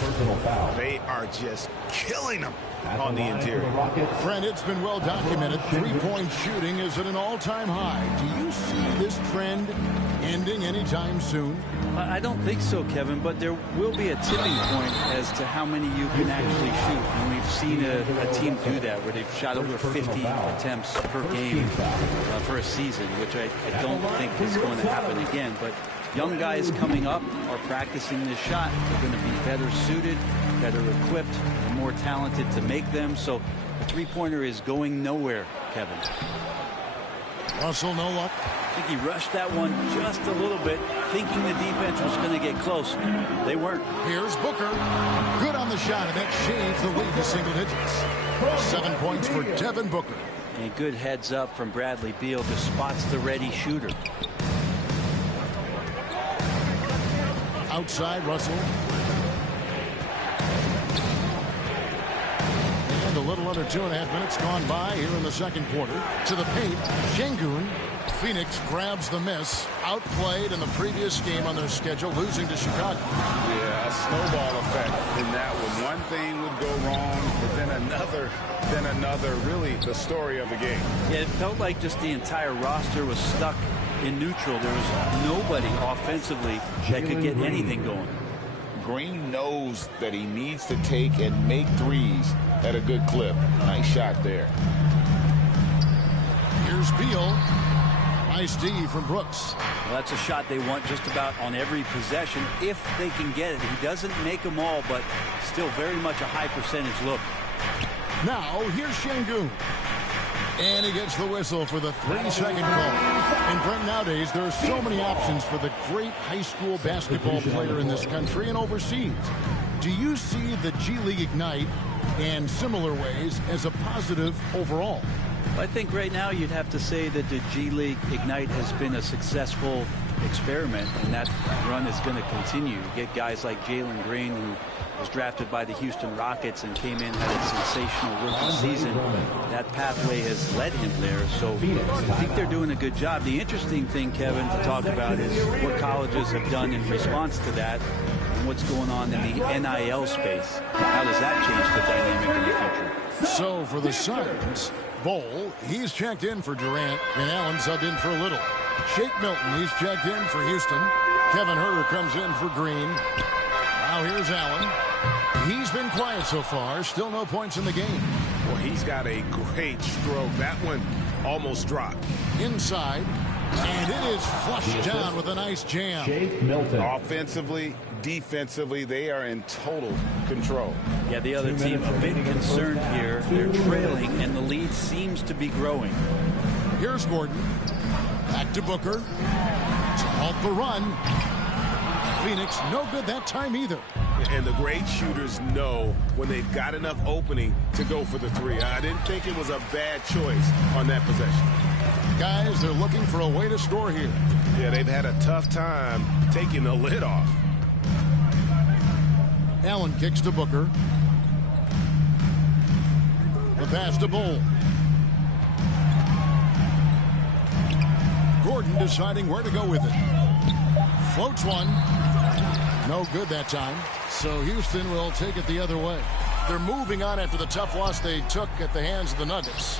They are just killing them on the interior. Friend, it's been well documented. Three-point shooting is at an all-time high. Do you see this trend ending anytime soon? I don't think so, Kevin, but there will be a tipping point as to how many you can actually shoot. And we've seen a team do that, where they've shot over 50 attempts per game for a season, which I don't think is going to happen again. But young guys coming up are practicing this shot. They're going to be better suited, better equipped, and more talented to make them. So the three-pointer is going nowhere, Kevin. Russell, no luck. I think he rushed that one just a little bit, thinking the defense was going to get close. They weren't. Here's Booker. Good on the shot, and that shaves the lead to single digits. 7 points for Devin Booker. And good heads up from Bradley Beal, just spots the ready shooter. Outside, Russell. And a little another 2.5 minutes gone by here in the second quarter. To the paint, Şengün. Phoenix grabs the miss. Outplayed in the previous game on their schedule, losing to Chicago. Yeah, a snowball effect in that one. One thing would go wrong, but then another. Really the story of the game. Yeah, it felt like just the entire roster was stuck in neutral. There was nobody offensively that could get anything going. Green knows that he needs to take and make threes at a good clip. Nice shot there. Here's Beal. Nice D from Brooks. Well, that's a shot they want just about on every possession if they can get it. He doesn't make them all, but still very much a high percentage look. Now, here's Şengün. And he gets the whistle for the 3-second call. And Brent, nowadays, there are so many options for the great high school basketball player in this country and overseas. Do you see the G League Ignite and similar ways as a positive overall? I think right now you'd have to say that the G League Ignite has been a successful experiment, and that run is going to continue. You get guys like Jalen Green, who was drafted by the Houston Rockets and came in, had a sensational rookie season. That pathway has led him there, so I think they're doing a good job. The interesting thing, Kevin, to talk about is what colleges have done in response to that and what's going on in the NIL space. How does that change the dynamic in the future? So for the Suns, Bowl, he's checked in for Durant, and Allen subbed in for a little. Shake Milton, he's checked in for Houston. Kevin Huerter comes in for Green. Now here's Allen. He's been quiet so far. Still no points in the game. Well, he's got a great stroke. That one almost dropped. Inside. And it is flushed down with a nice jam. Shake Milton. Offensively, defensively, they are in total control. Yeah, the other team a bit concerned here. They're trailing, and the lead seems to be growing. Here's Gordon. Back to Booker. To halt the run. Phoenix, no good that time either. And the great shooters know when they've got enough opening to go for the three. I didn't think it was a bad choice on that possession. Guys, they're looking for a way to score here. Yeah, they've had a tough time taking the lid off. Allen kicks to Booker. The pass to Bowl. Gordon deciding where to go with it. Floats one. No good that time. So Houston will take it the other way. They're moving on after the tough loss they took at the hands of the Nuggets.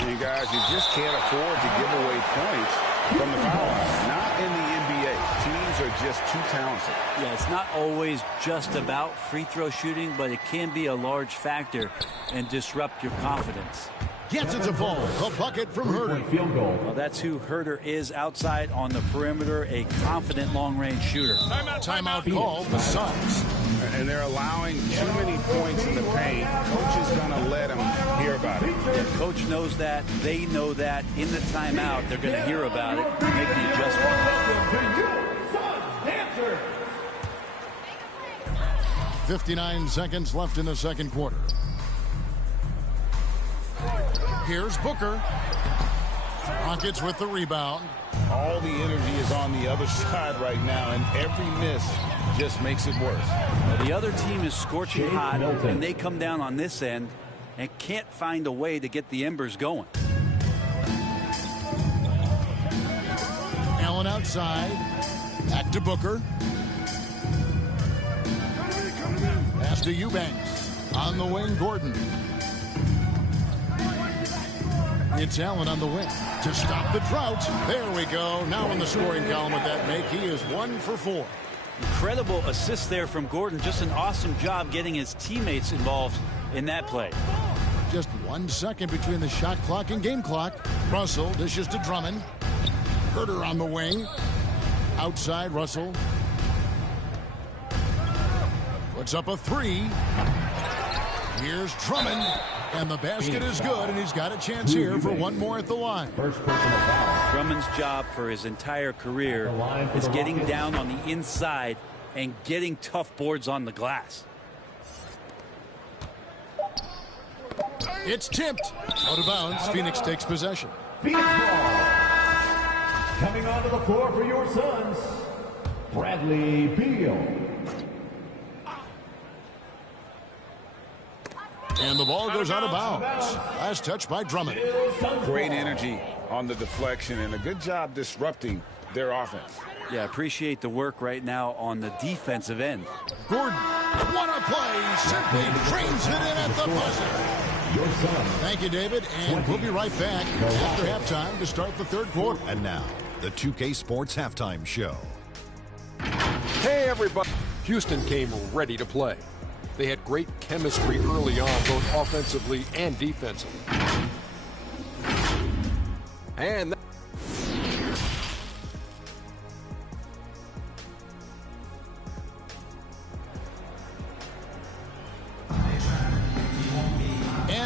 You guys, you just can't afford to give away points from the foul line. Not in the NBA. Teams are just too talented. Yeah, it's not always just about free throw shooting, but it can be a large factor and disrupt your confidence. Gets it to Paul. The bucket from Huerter. Field goal. Well, that's who Huerter is outside on the perimeter, a confident long-range shooter. Timeout called the Suns. And they're allowing too many points in the paint. Coach is going to let them hear about it. Yeah, coach knows that. They know that. In the timeout, they're going to hear about it and make the adjustment. 59 seconds left in the second quarter. Here's Booker. Rockets with the rebound. All the energy is on the other side right now, and every miss just makes it worse. Well, the other team is scorching hot, and they come down on this end and can't find a way to get the embers going. Allen outside. Back to Booker. Pass to Eubanks. On the wing, Gordon. It's Allen on the wing to stop the drought. There we go. Now in the scoring column with that make. He is 1 for 4. Incredible assist there from Gordon. Just an awesome job getting his teammates involved in that play. Just 1 second between the shot clock and game clock. Russell dishes to Drummond. Huerter on the wing. Outside, Russell. Puts up a three. Here's Drummond. And the basket is good, and he's got a chance here for one more at the line. First personal foul. Drummond's job for his entire career is getting down on the inside and getting tough boards on the glass. It's tipped. Out of bounds. Phoenix takes possession. Phoenix ball. Coming onto the floor for your Suns, Bradley Beal. And the ball goes out of bounds. Last touch by Drummond. Great energy on the deflection and a good job disrupting their offense. Yeah, appreciate the work right now on the defensive end. Gordon, what a play. Simply trains it in at the buzzer. Thank you, David. And we'll be right back after halftime to start the third quarter. And now, the 2K Sports Halftime Show. Hey, everybody. Houston came ready to play. They had great chemistry early on, both offensively and defensively. And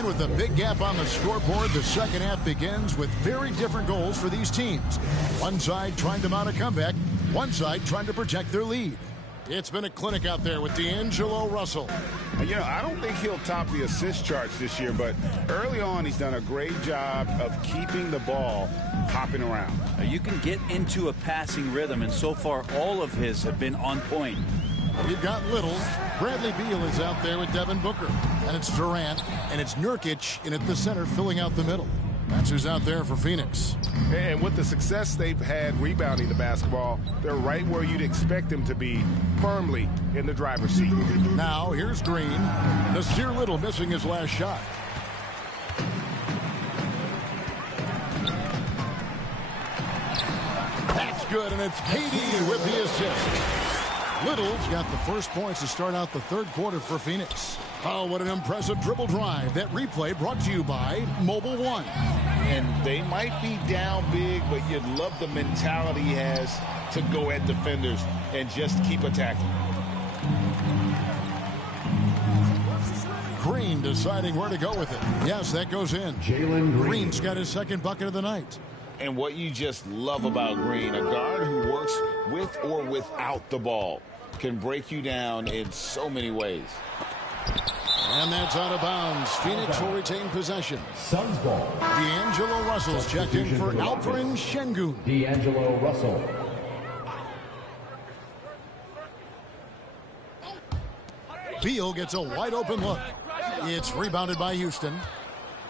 with a big gap on the scoreboard, the second half begins with very different goals for these teams. One side trying to mount a comeback, one side trying to protect their lead. It's been a clinic out there with D'Angelo Russell. You know, I don't think he'll top the assist charts this year, but early on he's done a great job of keeping the ball hopping around. You can get into a passing rhythm, and so far all of his have been on point. You've got Little. Bradley Beal is out there with Devin Booker. And it's Durant. And it's Nurkic in at the center filling out the middle. That's who's out there for Phoenix. And with the success they've had rebounding the basketball, they're right where you'd expect them to be, firmly in the driver's seat. Now here's Green. Nasir Little missing his last shot. That's good, and it's KD with the assist. Little's got the first points to start out the third quarter for Phoenix. Oh, what an impressive dribble drive. That replay brought to you by Mobile One. And they might be down big, but you'd love the mentality he has to go at defenders and just keep attacking. Green deciding where to go with it. Yes, that goes in. Jalen Green's got his second bucket of the night. And what you just love about Green, a guard who works with or without the ball, can break you down in so many ways. And that's out of bounds. Phoenix will retain possession. Suns ball. D'Angelo Russell's checked in for Alpinin Yolu. D'Angelo Russell. Beal gets a wide open look. It's rebounded by Houston.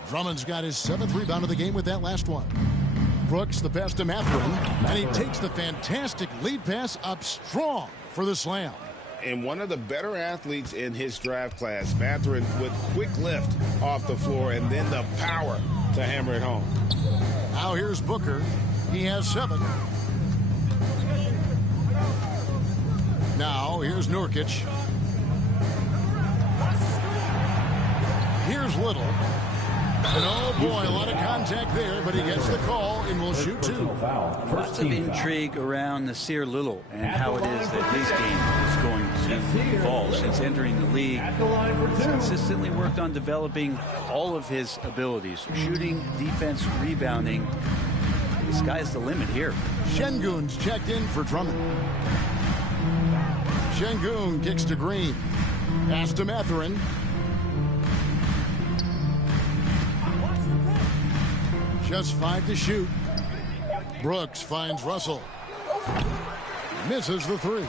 Drummond's got his 7th rebound of the game with that last one. Brooks the pass to Mathurin, and he takes the fantastic lead pass up strong for the slam. And one of the better athletes in his draft class, Mathurin, with quick lift off the floor and then the power to hammer it home. Now here's Booker. He has 7. Now here's Nurkic. Here's Little. And oh boy, a lot of contact there, but he gets the call and will shoot 2. Lots of intrigue around Nasir Little and how it is that his game is going to evolve since entering the league. He's consistently worked on developing all of his abilities, shooting, defense, rebounding. The sky's the limit here. Şengün's checked in for Drummond. Şengün kicks to Green. Pass to Mathurin. Just 5 to shoot. Brooks finds Russell. Misses the 3.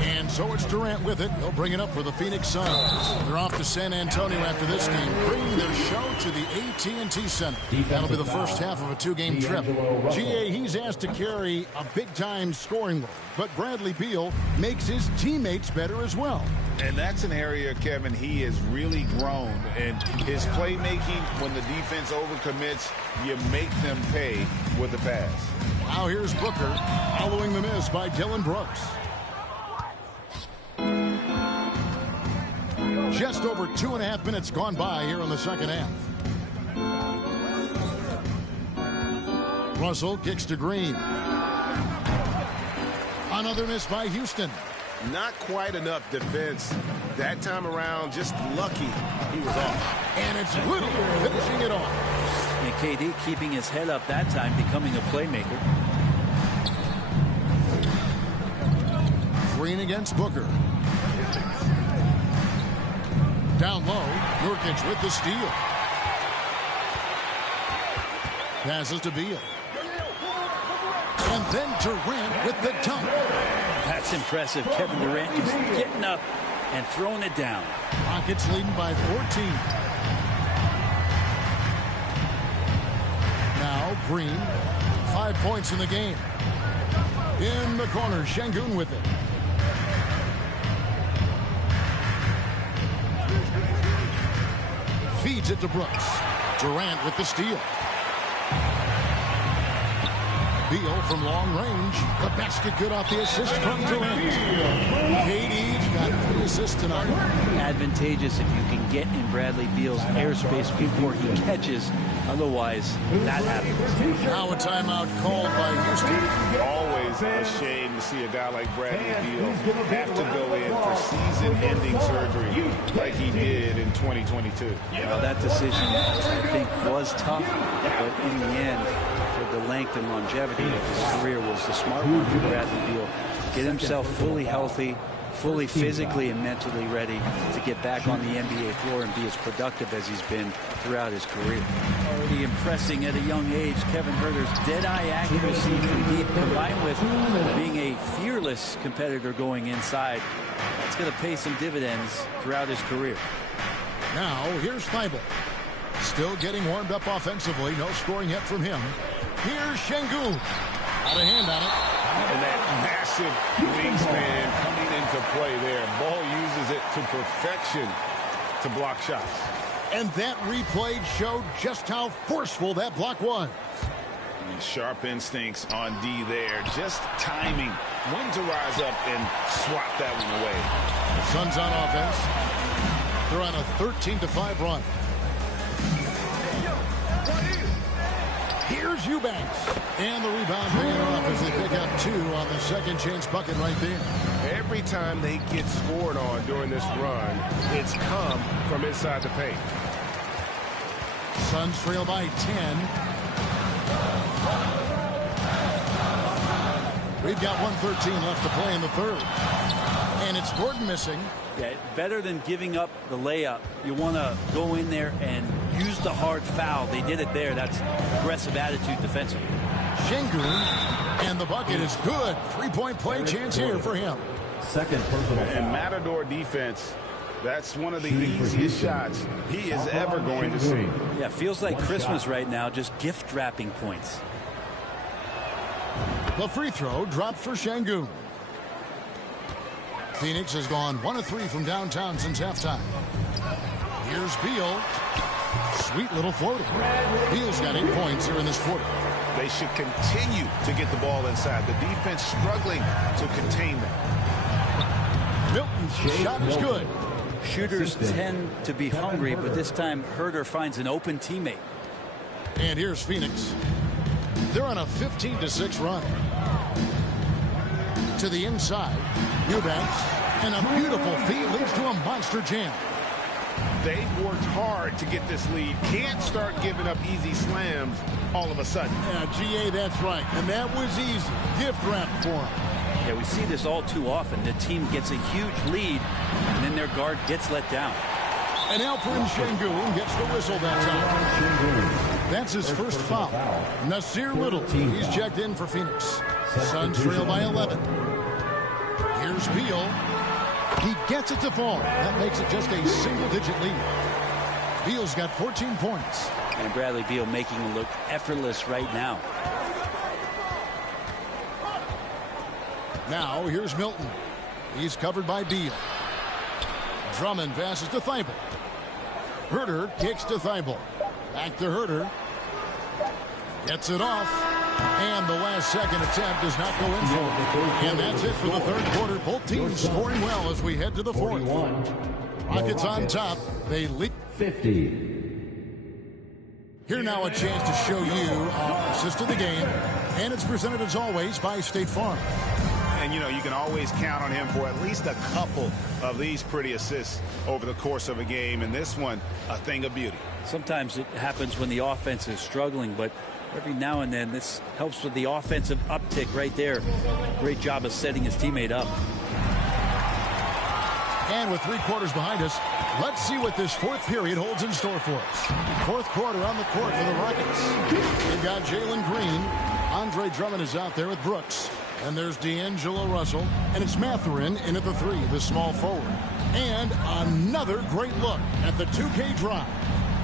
And so it's Durant with it. He'll bring it up for the Phoenix Suns. They're off to San Antonio after this game, bringing their show to the AT&T Center. That'll be the first half of a 2-game trip. GA, he's asked to carry a big-time scoring load, but Bradley Beal makes his teammates better as well. And that's an area, Kevin, he has really grown. And his playmaking, when the defense overcommits, you make them pay with the pass. Now here's Booker, following the miss by Dillon Brooks. Just over 2.5 minutes gone by here in the second half. Russell kicks to Green. Another miss by Houston. Not quite enough defense that time around. Just lucky he was off. And it's Little finishing it off. And KD keeping his head up that time, becoming a playmaker. Green against Booker. Down low, Nurkic with the steal. Passes to Beal. And then Durant with the dunk. That's impressive. Kevin Durant just getting up and throwing it down. Rockets leading by 14. Now Green, 5 points in the game. In the corner, Şengün with it. Feeds it to Brooks. Durant with the steal. Beal from long range. The basket good off the assist from Durant. KD's got 3 assists tonight. Advantageous if you can get in Bradley Beal's airspace before he catches. Otherwise, that happens. Now a timeout called by Houston. Always a shame to see a guy like Bradley Beal have to go in for season-ending surgery like he did in 2022. Well, that decision, I think, was tough, but in the end, for the length and longevity of his career, was the smart one for Bradley Beal. Get himself fully healthy, fully physically and mentally ready to get back on the NBA floor and be as productive as he's been throughout his career. Already impressing at a young age, Kevin Huerter's dead-eye accuracy from deep, combined with being a fearless competitor going inside. That's going to pay some dividends throughout his career. Now, here's Thibault. Still getting warmed up offensively. No scoring yet from him. Here's Şengün. Out of hand on it. And that massive wingspan coming into play there. Ball uses it to perfection to block shots. And that replay showed just how forceful that block was. And sharp instincts on D there. Just timing when to rise up and swat that one away. The Suns on offense. They're on a 13-5 run. Here's Eubanks. And the rebound paying off as they pick up 2 on the second chance bucket right there. Every time they get scored on during this run, it's come from inside the paint. Suns trail by 10. We've got 1:13 left to play in the third. And it's Gordon missing. Yeah, better than giving up the layup. You want to go in there and use the hard foul. They did it there. That's aggressive attitude defensively. Şengün, and the bucket is good. 3-point play chance here for him. Second personal. And Matador defense, that's one of the easiest shots he is ever going to see. Yeah, feels like Christmas right now, just gift wrapping points. The free throw dropped for Şengün. Phoenix has gone 1 of 3 from downtown since halftime. Here's Beal. Sweet little floater. Beal's got 8 points here in this quarter. They should continue to get the ball inside. The defense struggling to contain them. Milton's shot is good. Shooters tend to be hungry, but this time Huerter finds an open teammate. And here's Phoenix. They're on a 15-6 run. To the inside, Eubanks, and a beautiful feed leads to a monster jam. They've worked hard to get this lead. Can't start giving up easy slams all of a sudden. Yeah, GA, that's right. And that was easy. Gift wrap for him. Yeah, we see this all too often. The team gets a huge lead, and then their guard gets let down. And Alpinin Yolu gets the whistle that time. That's his first foul. Nasir Little, he's checked in for Phoenix. Suns trail by 11. Here's Beal. He gets it to fall. That makes it just a single-digit lead. Beal's got 14 points. And Bradley Beal making it look effortless right now. Now here's Milton. He's covered by Beal. Drummond passes to Thibault. Huerter kicks to Thibault. Back to Huerter. Gets it off. And the last second attempt does not go in for him. And that's it for the third quarter. Both teams scoring well as we head to the fourth. Rockets on top. They lead 50. Here now a chance to show you our assist of the game. And it's presented as always by State Farm. And, you know, you can always count on him for at least a couple of these pretty assists over the course of a game. And this one, a thing of beauty. Sometimes it happens when the offense is struggling, but every now and then this helps with the offensive uptick right there. Great job of setting his teammate up. And with 3 quarters behind us, let's see what this fourth period holds in store for us. Fourth quarter on the court for the Rockets. They've got Jalen Green. Andre Drummond is out there with Brooks. And there's D'Angelo Russell. And it's Mathurin in at the 3, the small forward. And another great look at the 2K drive.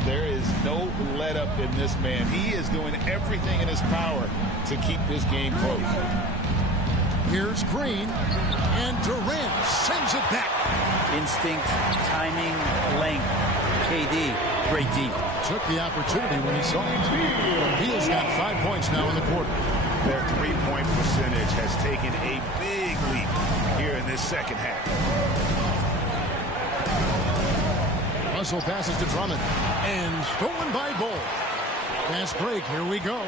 There is no let up in this man. He is doing everything in his power to keep this game close. Here's Green, and Durant sends it back. Instinct, timing, length. KD, great deep. Took the opportunity when he saw it. Beal's got 5 points now in the quarter. Their three-point percentage has taken a big leap here in this second half. Russell passes to Drummond, and stolen by Bull. Fast break, here we go.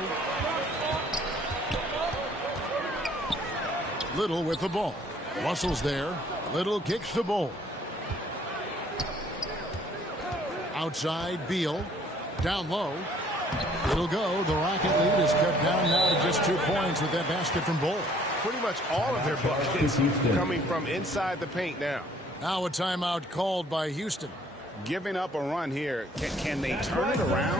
Little with the ball. Russell's there. Little kicks to Bull. Outside, Beal. Down low. It'll go. The Rocket lead is cut down now to just 2 points with that basket from Bull. Pretty much all of their buckets coming from inside the paint now. Now a timeout called by Houston. Giving up a run here. Can they turn it around?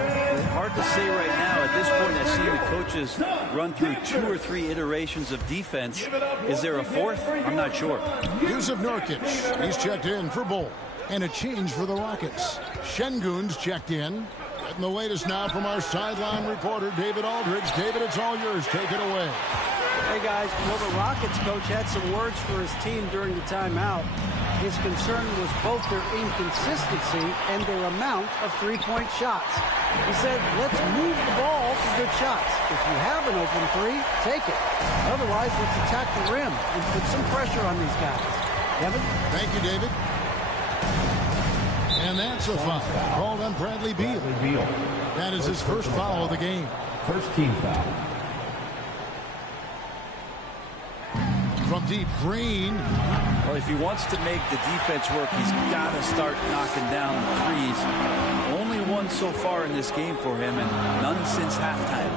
Hard to say right now. At this point, I see the coaches run through 2 or 3 iterations of defense. Is there a fourth? I'm not sure. Yusuf Nurkic. He's checked in for Bull. And a change for the Rockets. Şengün's checked in. Getting the latest now from our sideline reporter, David Aldridge. David, it's all yours. Take it away. Hey, guys. Well, the Rockets coach had some words for his team during the timeout. His concern was both their inconsistency and their amount of three-point shots. He said, let's move the ball for good shots. If you have an open three, take it. Otherwise, let's attack the rim and put some pressure on these guys. Kevin? Thank you, David. And that's a foul called on Bradley Beal. That is his first foul of the game. First team foul. From deep, Green. Well, if he wants to make the defense work, he's got to start knocking down the threes. Only one so far in this game for him, and none since halftime.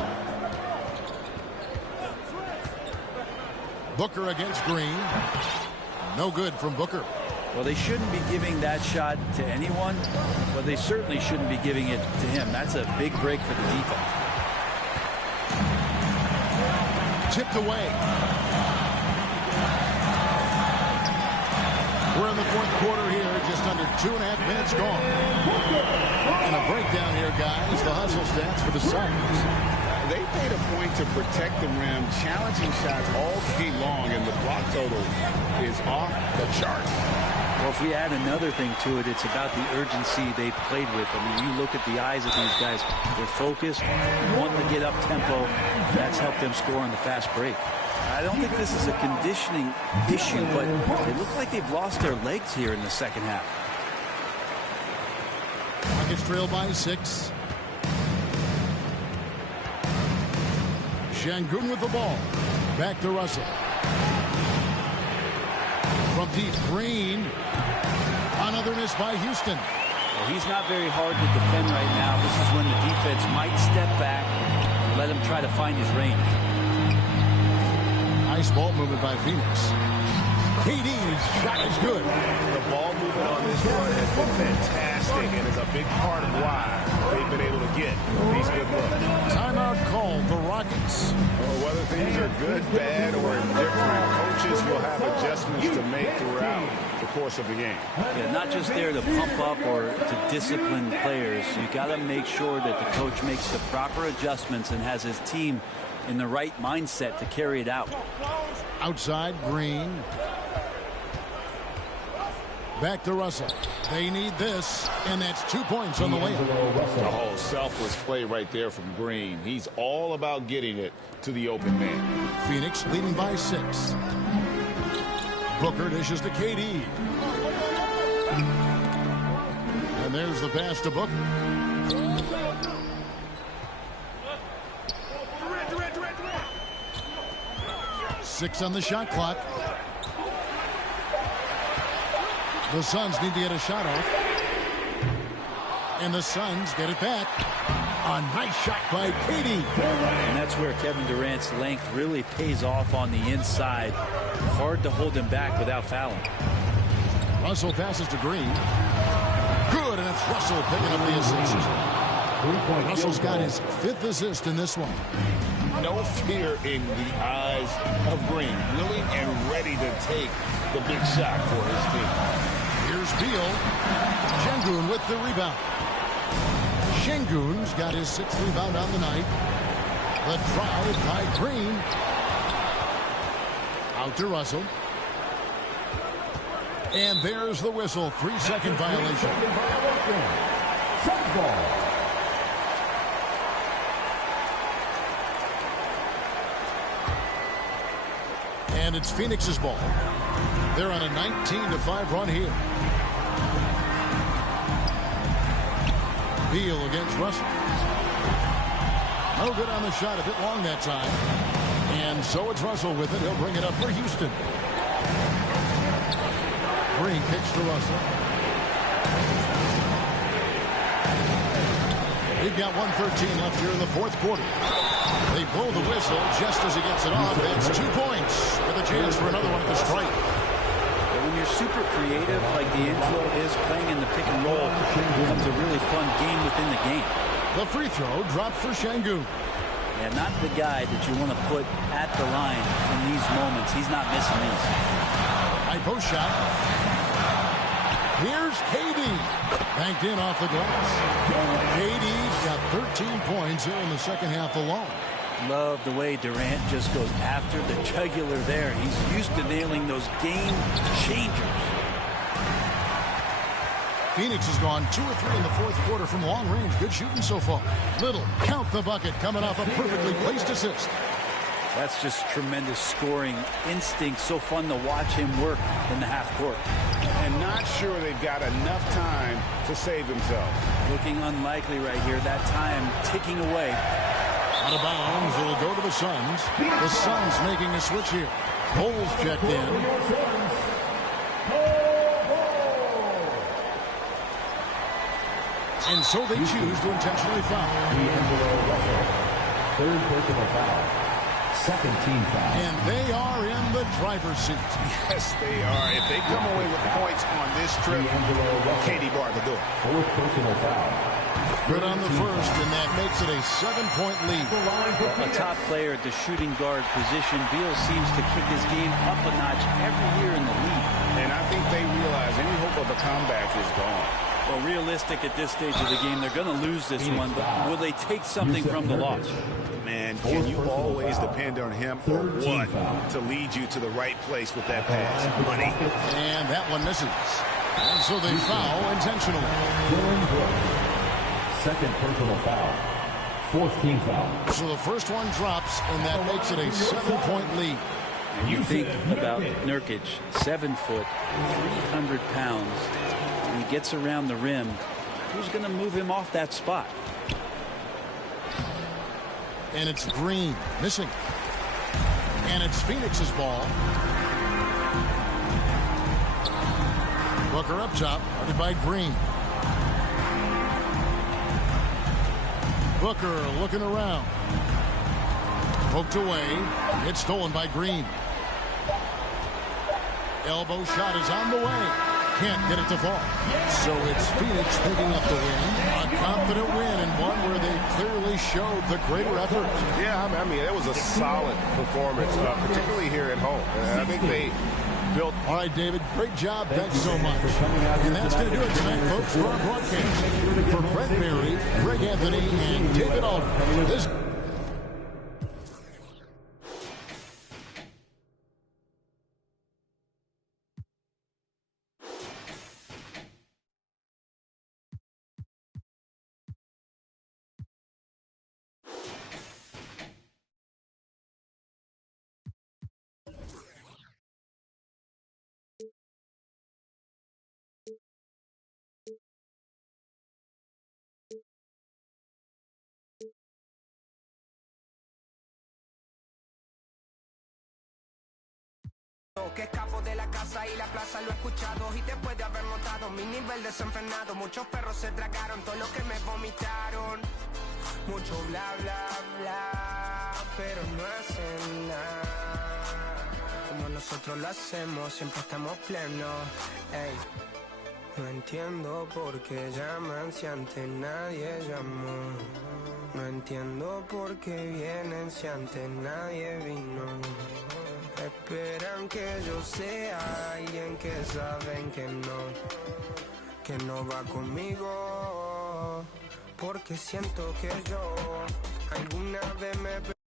Booker against Green. No good from Booker. Well, they shouldn't be giving that shot to anyone, but they certainly shouldn't be giving it to him. That's a big break for the defense. Tipped away. We're in the fourth quarter here, just under 2.5 minutes gone. And a breakdown here, guys. The hustle stats for the Suns. They made a point to protect the rim, challenging shots all game long, and the block total is off the chart. Well, if we add another thing to it, it's about the urgency they've played with. I mean, you look at the eyes of these guys. They're focused, wanting to get up tempo. That's helped them score on the fast break. I don't think this is a conditioning issue, but it looks like they've lost their legs here in the second half. Rockets trail by 6. Şengün with the ball. Back to Russell. From deep, Green. Another miss by Houston. Well, he's not very hard to defend right now. This is when the defense might step back and let him try to find his range. Nice ball movement by Phoenix. KD's shot is good. The ball movement on this run has been fantastic and is a big part of why they've been able to get these good looks. Timeout called the Rockets. Well, whether things are good, bad, or indifferent, coaches will have adjustments to make throughout the course of the game. Yeah, not just there to pump up or to discipline players. You got to make sure that the coach makes the proper adjustments and has his team in the right mindset to carry it out. Outside, Green. Back to Russell. They need this, and that's 2 points on the layup. Oh, selfless play right there from Green. He's all about getting it to the open man. Phoenix leading by 6. Booker dishes to KD. And there's the pass to Booker. 6 on the shot clock. The Suns need to get a shot off. And the Suns get it back. A nice shot by KD. And that's where Kevin Durant's length really pays off on the inside. Hard to hold him back without fouling. Russell passes to Green. Good, and it's Russell picking up the assist. Russell's got his 5th assist in this one. No fear in the eyes of Green. Willing and ready to take the big shot for his team. Here's it's Beal. Şengün with the rebound. Şengün's got his 6th rebound on the night. The drive by Green. Out to Russell. And there's the whistle. 3-second violation. Suns ball. And it's Phoenix's ball. They're on a 19-5 run here. Beal against Russell. No good on the shot, a bit long that time. And so it's Russell with it. He'll bring it up for Houston. Green kicks to Russell. We've got 1:13 left here in the 4th quarter. They blow the whistle just as he gets it off. That's 2 points with a chance for another one at the strike. When you're super creative like D'Angelo is playing in the pick and roll, it becomes a really fun game within the game. The free throw dropped for Şengün. Yeah, not the guy that you want to put at the line in these moments. He's not missing these. High post shot. Here's KD. Banked in off the glass. KD's got 13 points here in the second half alone. Love the way Durant just goes after the jugular there. He's used to nailing those game changers. Phoenix has gone 2 or 3 in the 4th quarter from long range. Good shooting so far. Little, count the bucket, coming off a perfectly placed assist. That's just tremendous scoring instinct. So fun to watch him work in the half court. And not sure they've got enough time to save themselves. Looking unlikely right here. That time ticking away. Out of bounds, it'll go to the Suns. The Suns making a switch here. Bulls checked in. And so they choose to intentionally foul. Third personal foul. Second team foul. And they are in the driver's seat. Yes, they are. If they come away with points on this trip, Katie Barr will do it. Fourth personal foul. Good on the first, and that makes it a 7-point lead. A top player at the shooting guard position. Beal seems to kick his game up a notch every year in the league. And I think they realize any hope of a comeback is gone. Well, realistic at this stage of the game, they're going to lose this one, but will they take something from the loss? Man, can you always depend on him or what to lead you to the right place with that pass? Money. And that one misses. And so they foul intentionally. Second personal foul. Fourth team foul. So the first one drops, and that makes it a 7-point lead. And you think about Nurkic, 7 foot, 300 pounds. When he gets around the rim, who's going to move him off that spot? And it's Green missing. And it's Phoenix's ball. Booker up top, guarded by Green. Booker looking around. Poked away. It's stolen by Green. Elbow shot is on the way. Can't get it to fall. So it's Phoenix picking up the win. A confident win, and one where they clearly showed the greater effort. Yeah, I mean, it was a solid performance, particularly here at home. I think they built. All right, David, great job. Thanks so much. And that's going to do it tonight, folks, for our broadcast. For Brent Berry, Greg Anthony, and David Aldridge. This Que escapo de la casa y la plaza lo he escuchado. Y después de haber montado mi nivel desenfrenado, muchos perros se tragaron todo lo que me vomitaron. Mucho bla bla bla, pero no hacen nada como nosotros lo hacemos, siempre estamos plenos. Ey, no entiendo por qué llaman si antes nadie llamó. No entiendo por qué vienen si antes nadie vino. Esperan que yo sea alguien que saben que no va conmigo, porque siento que yo alguna vez me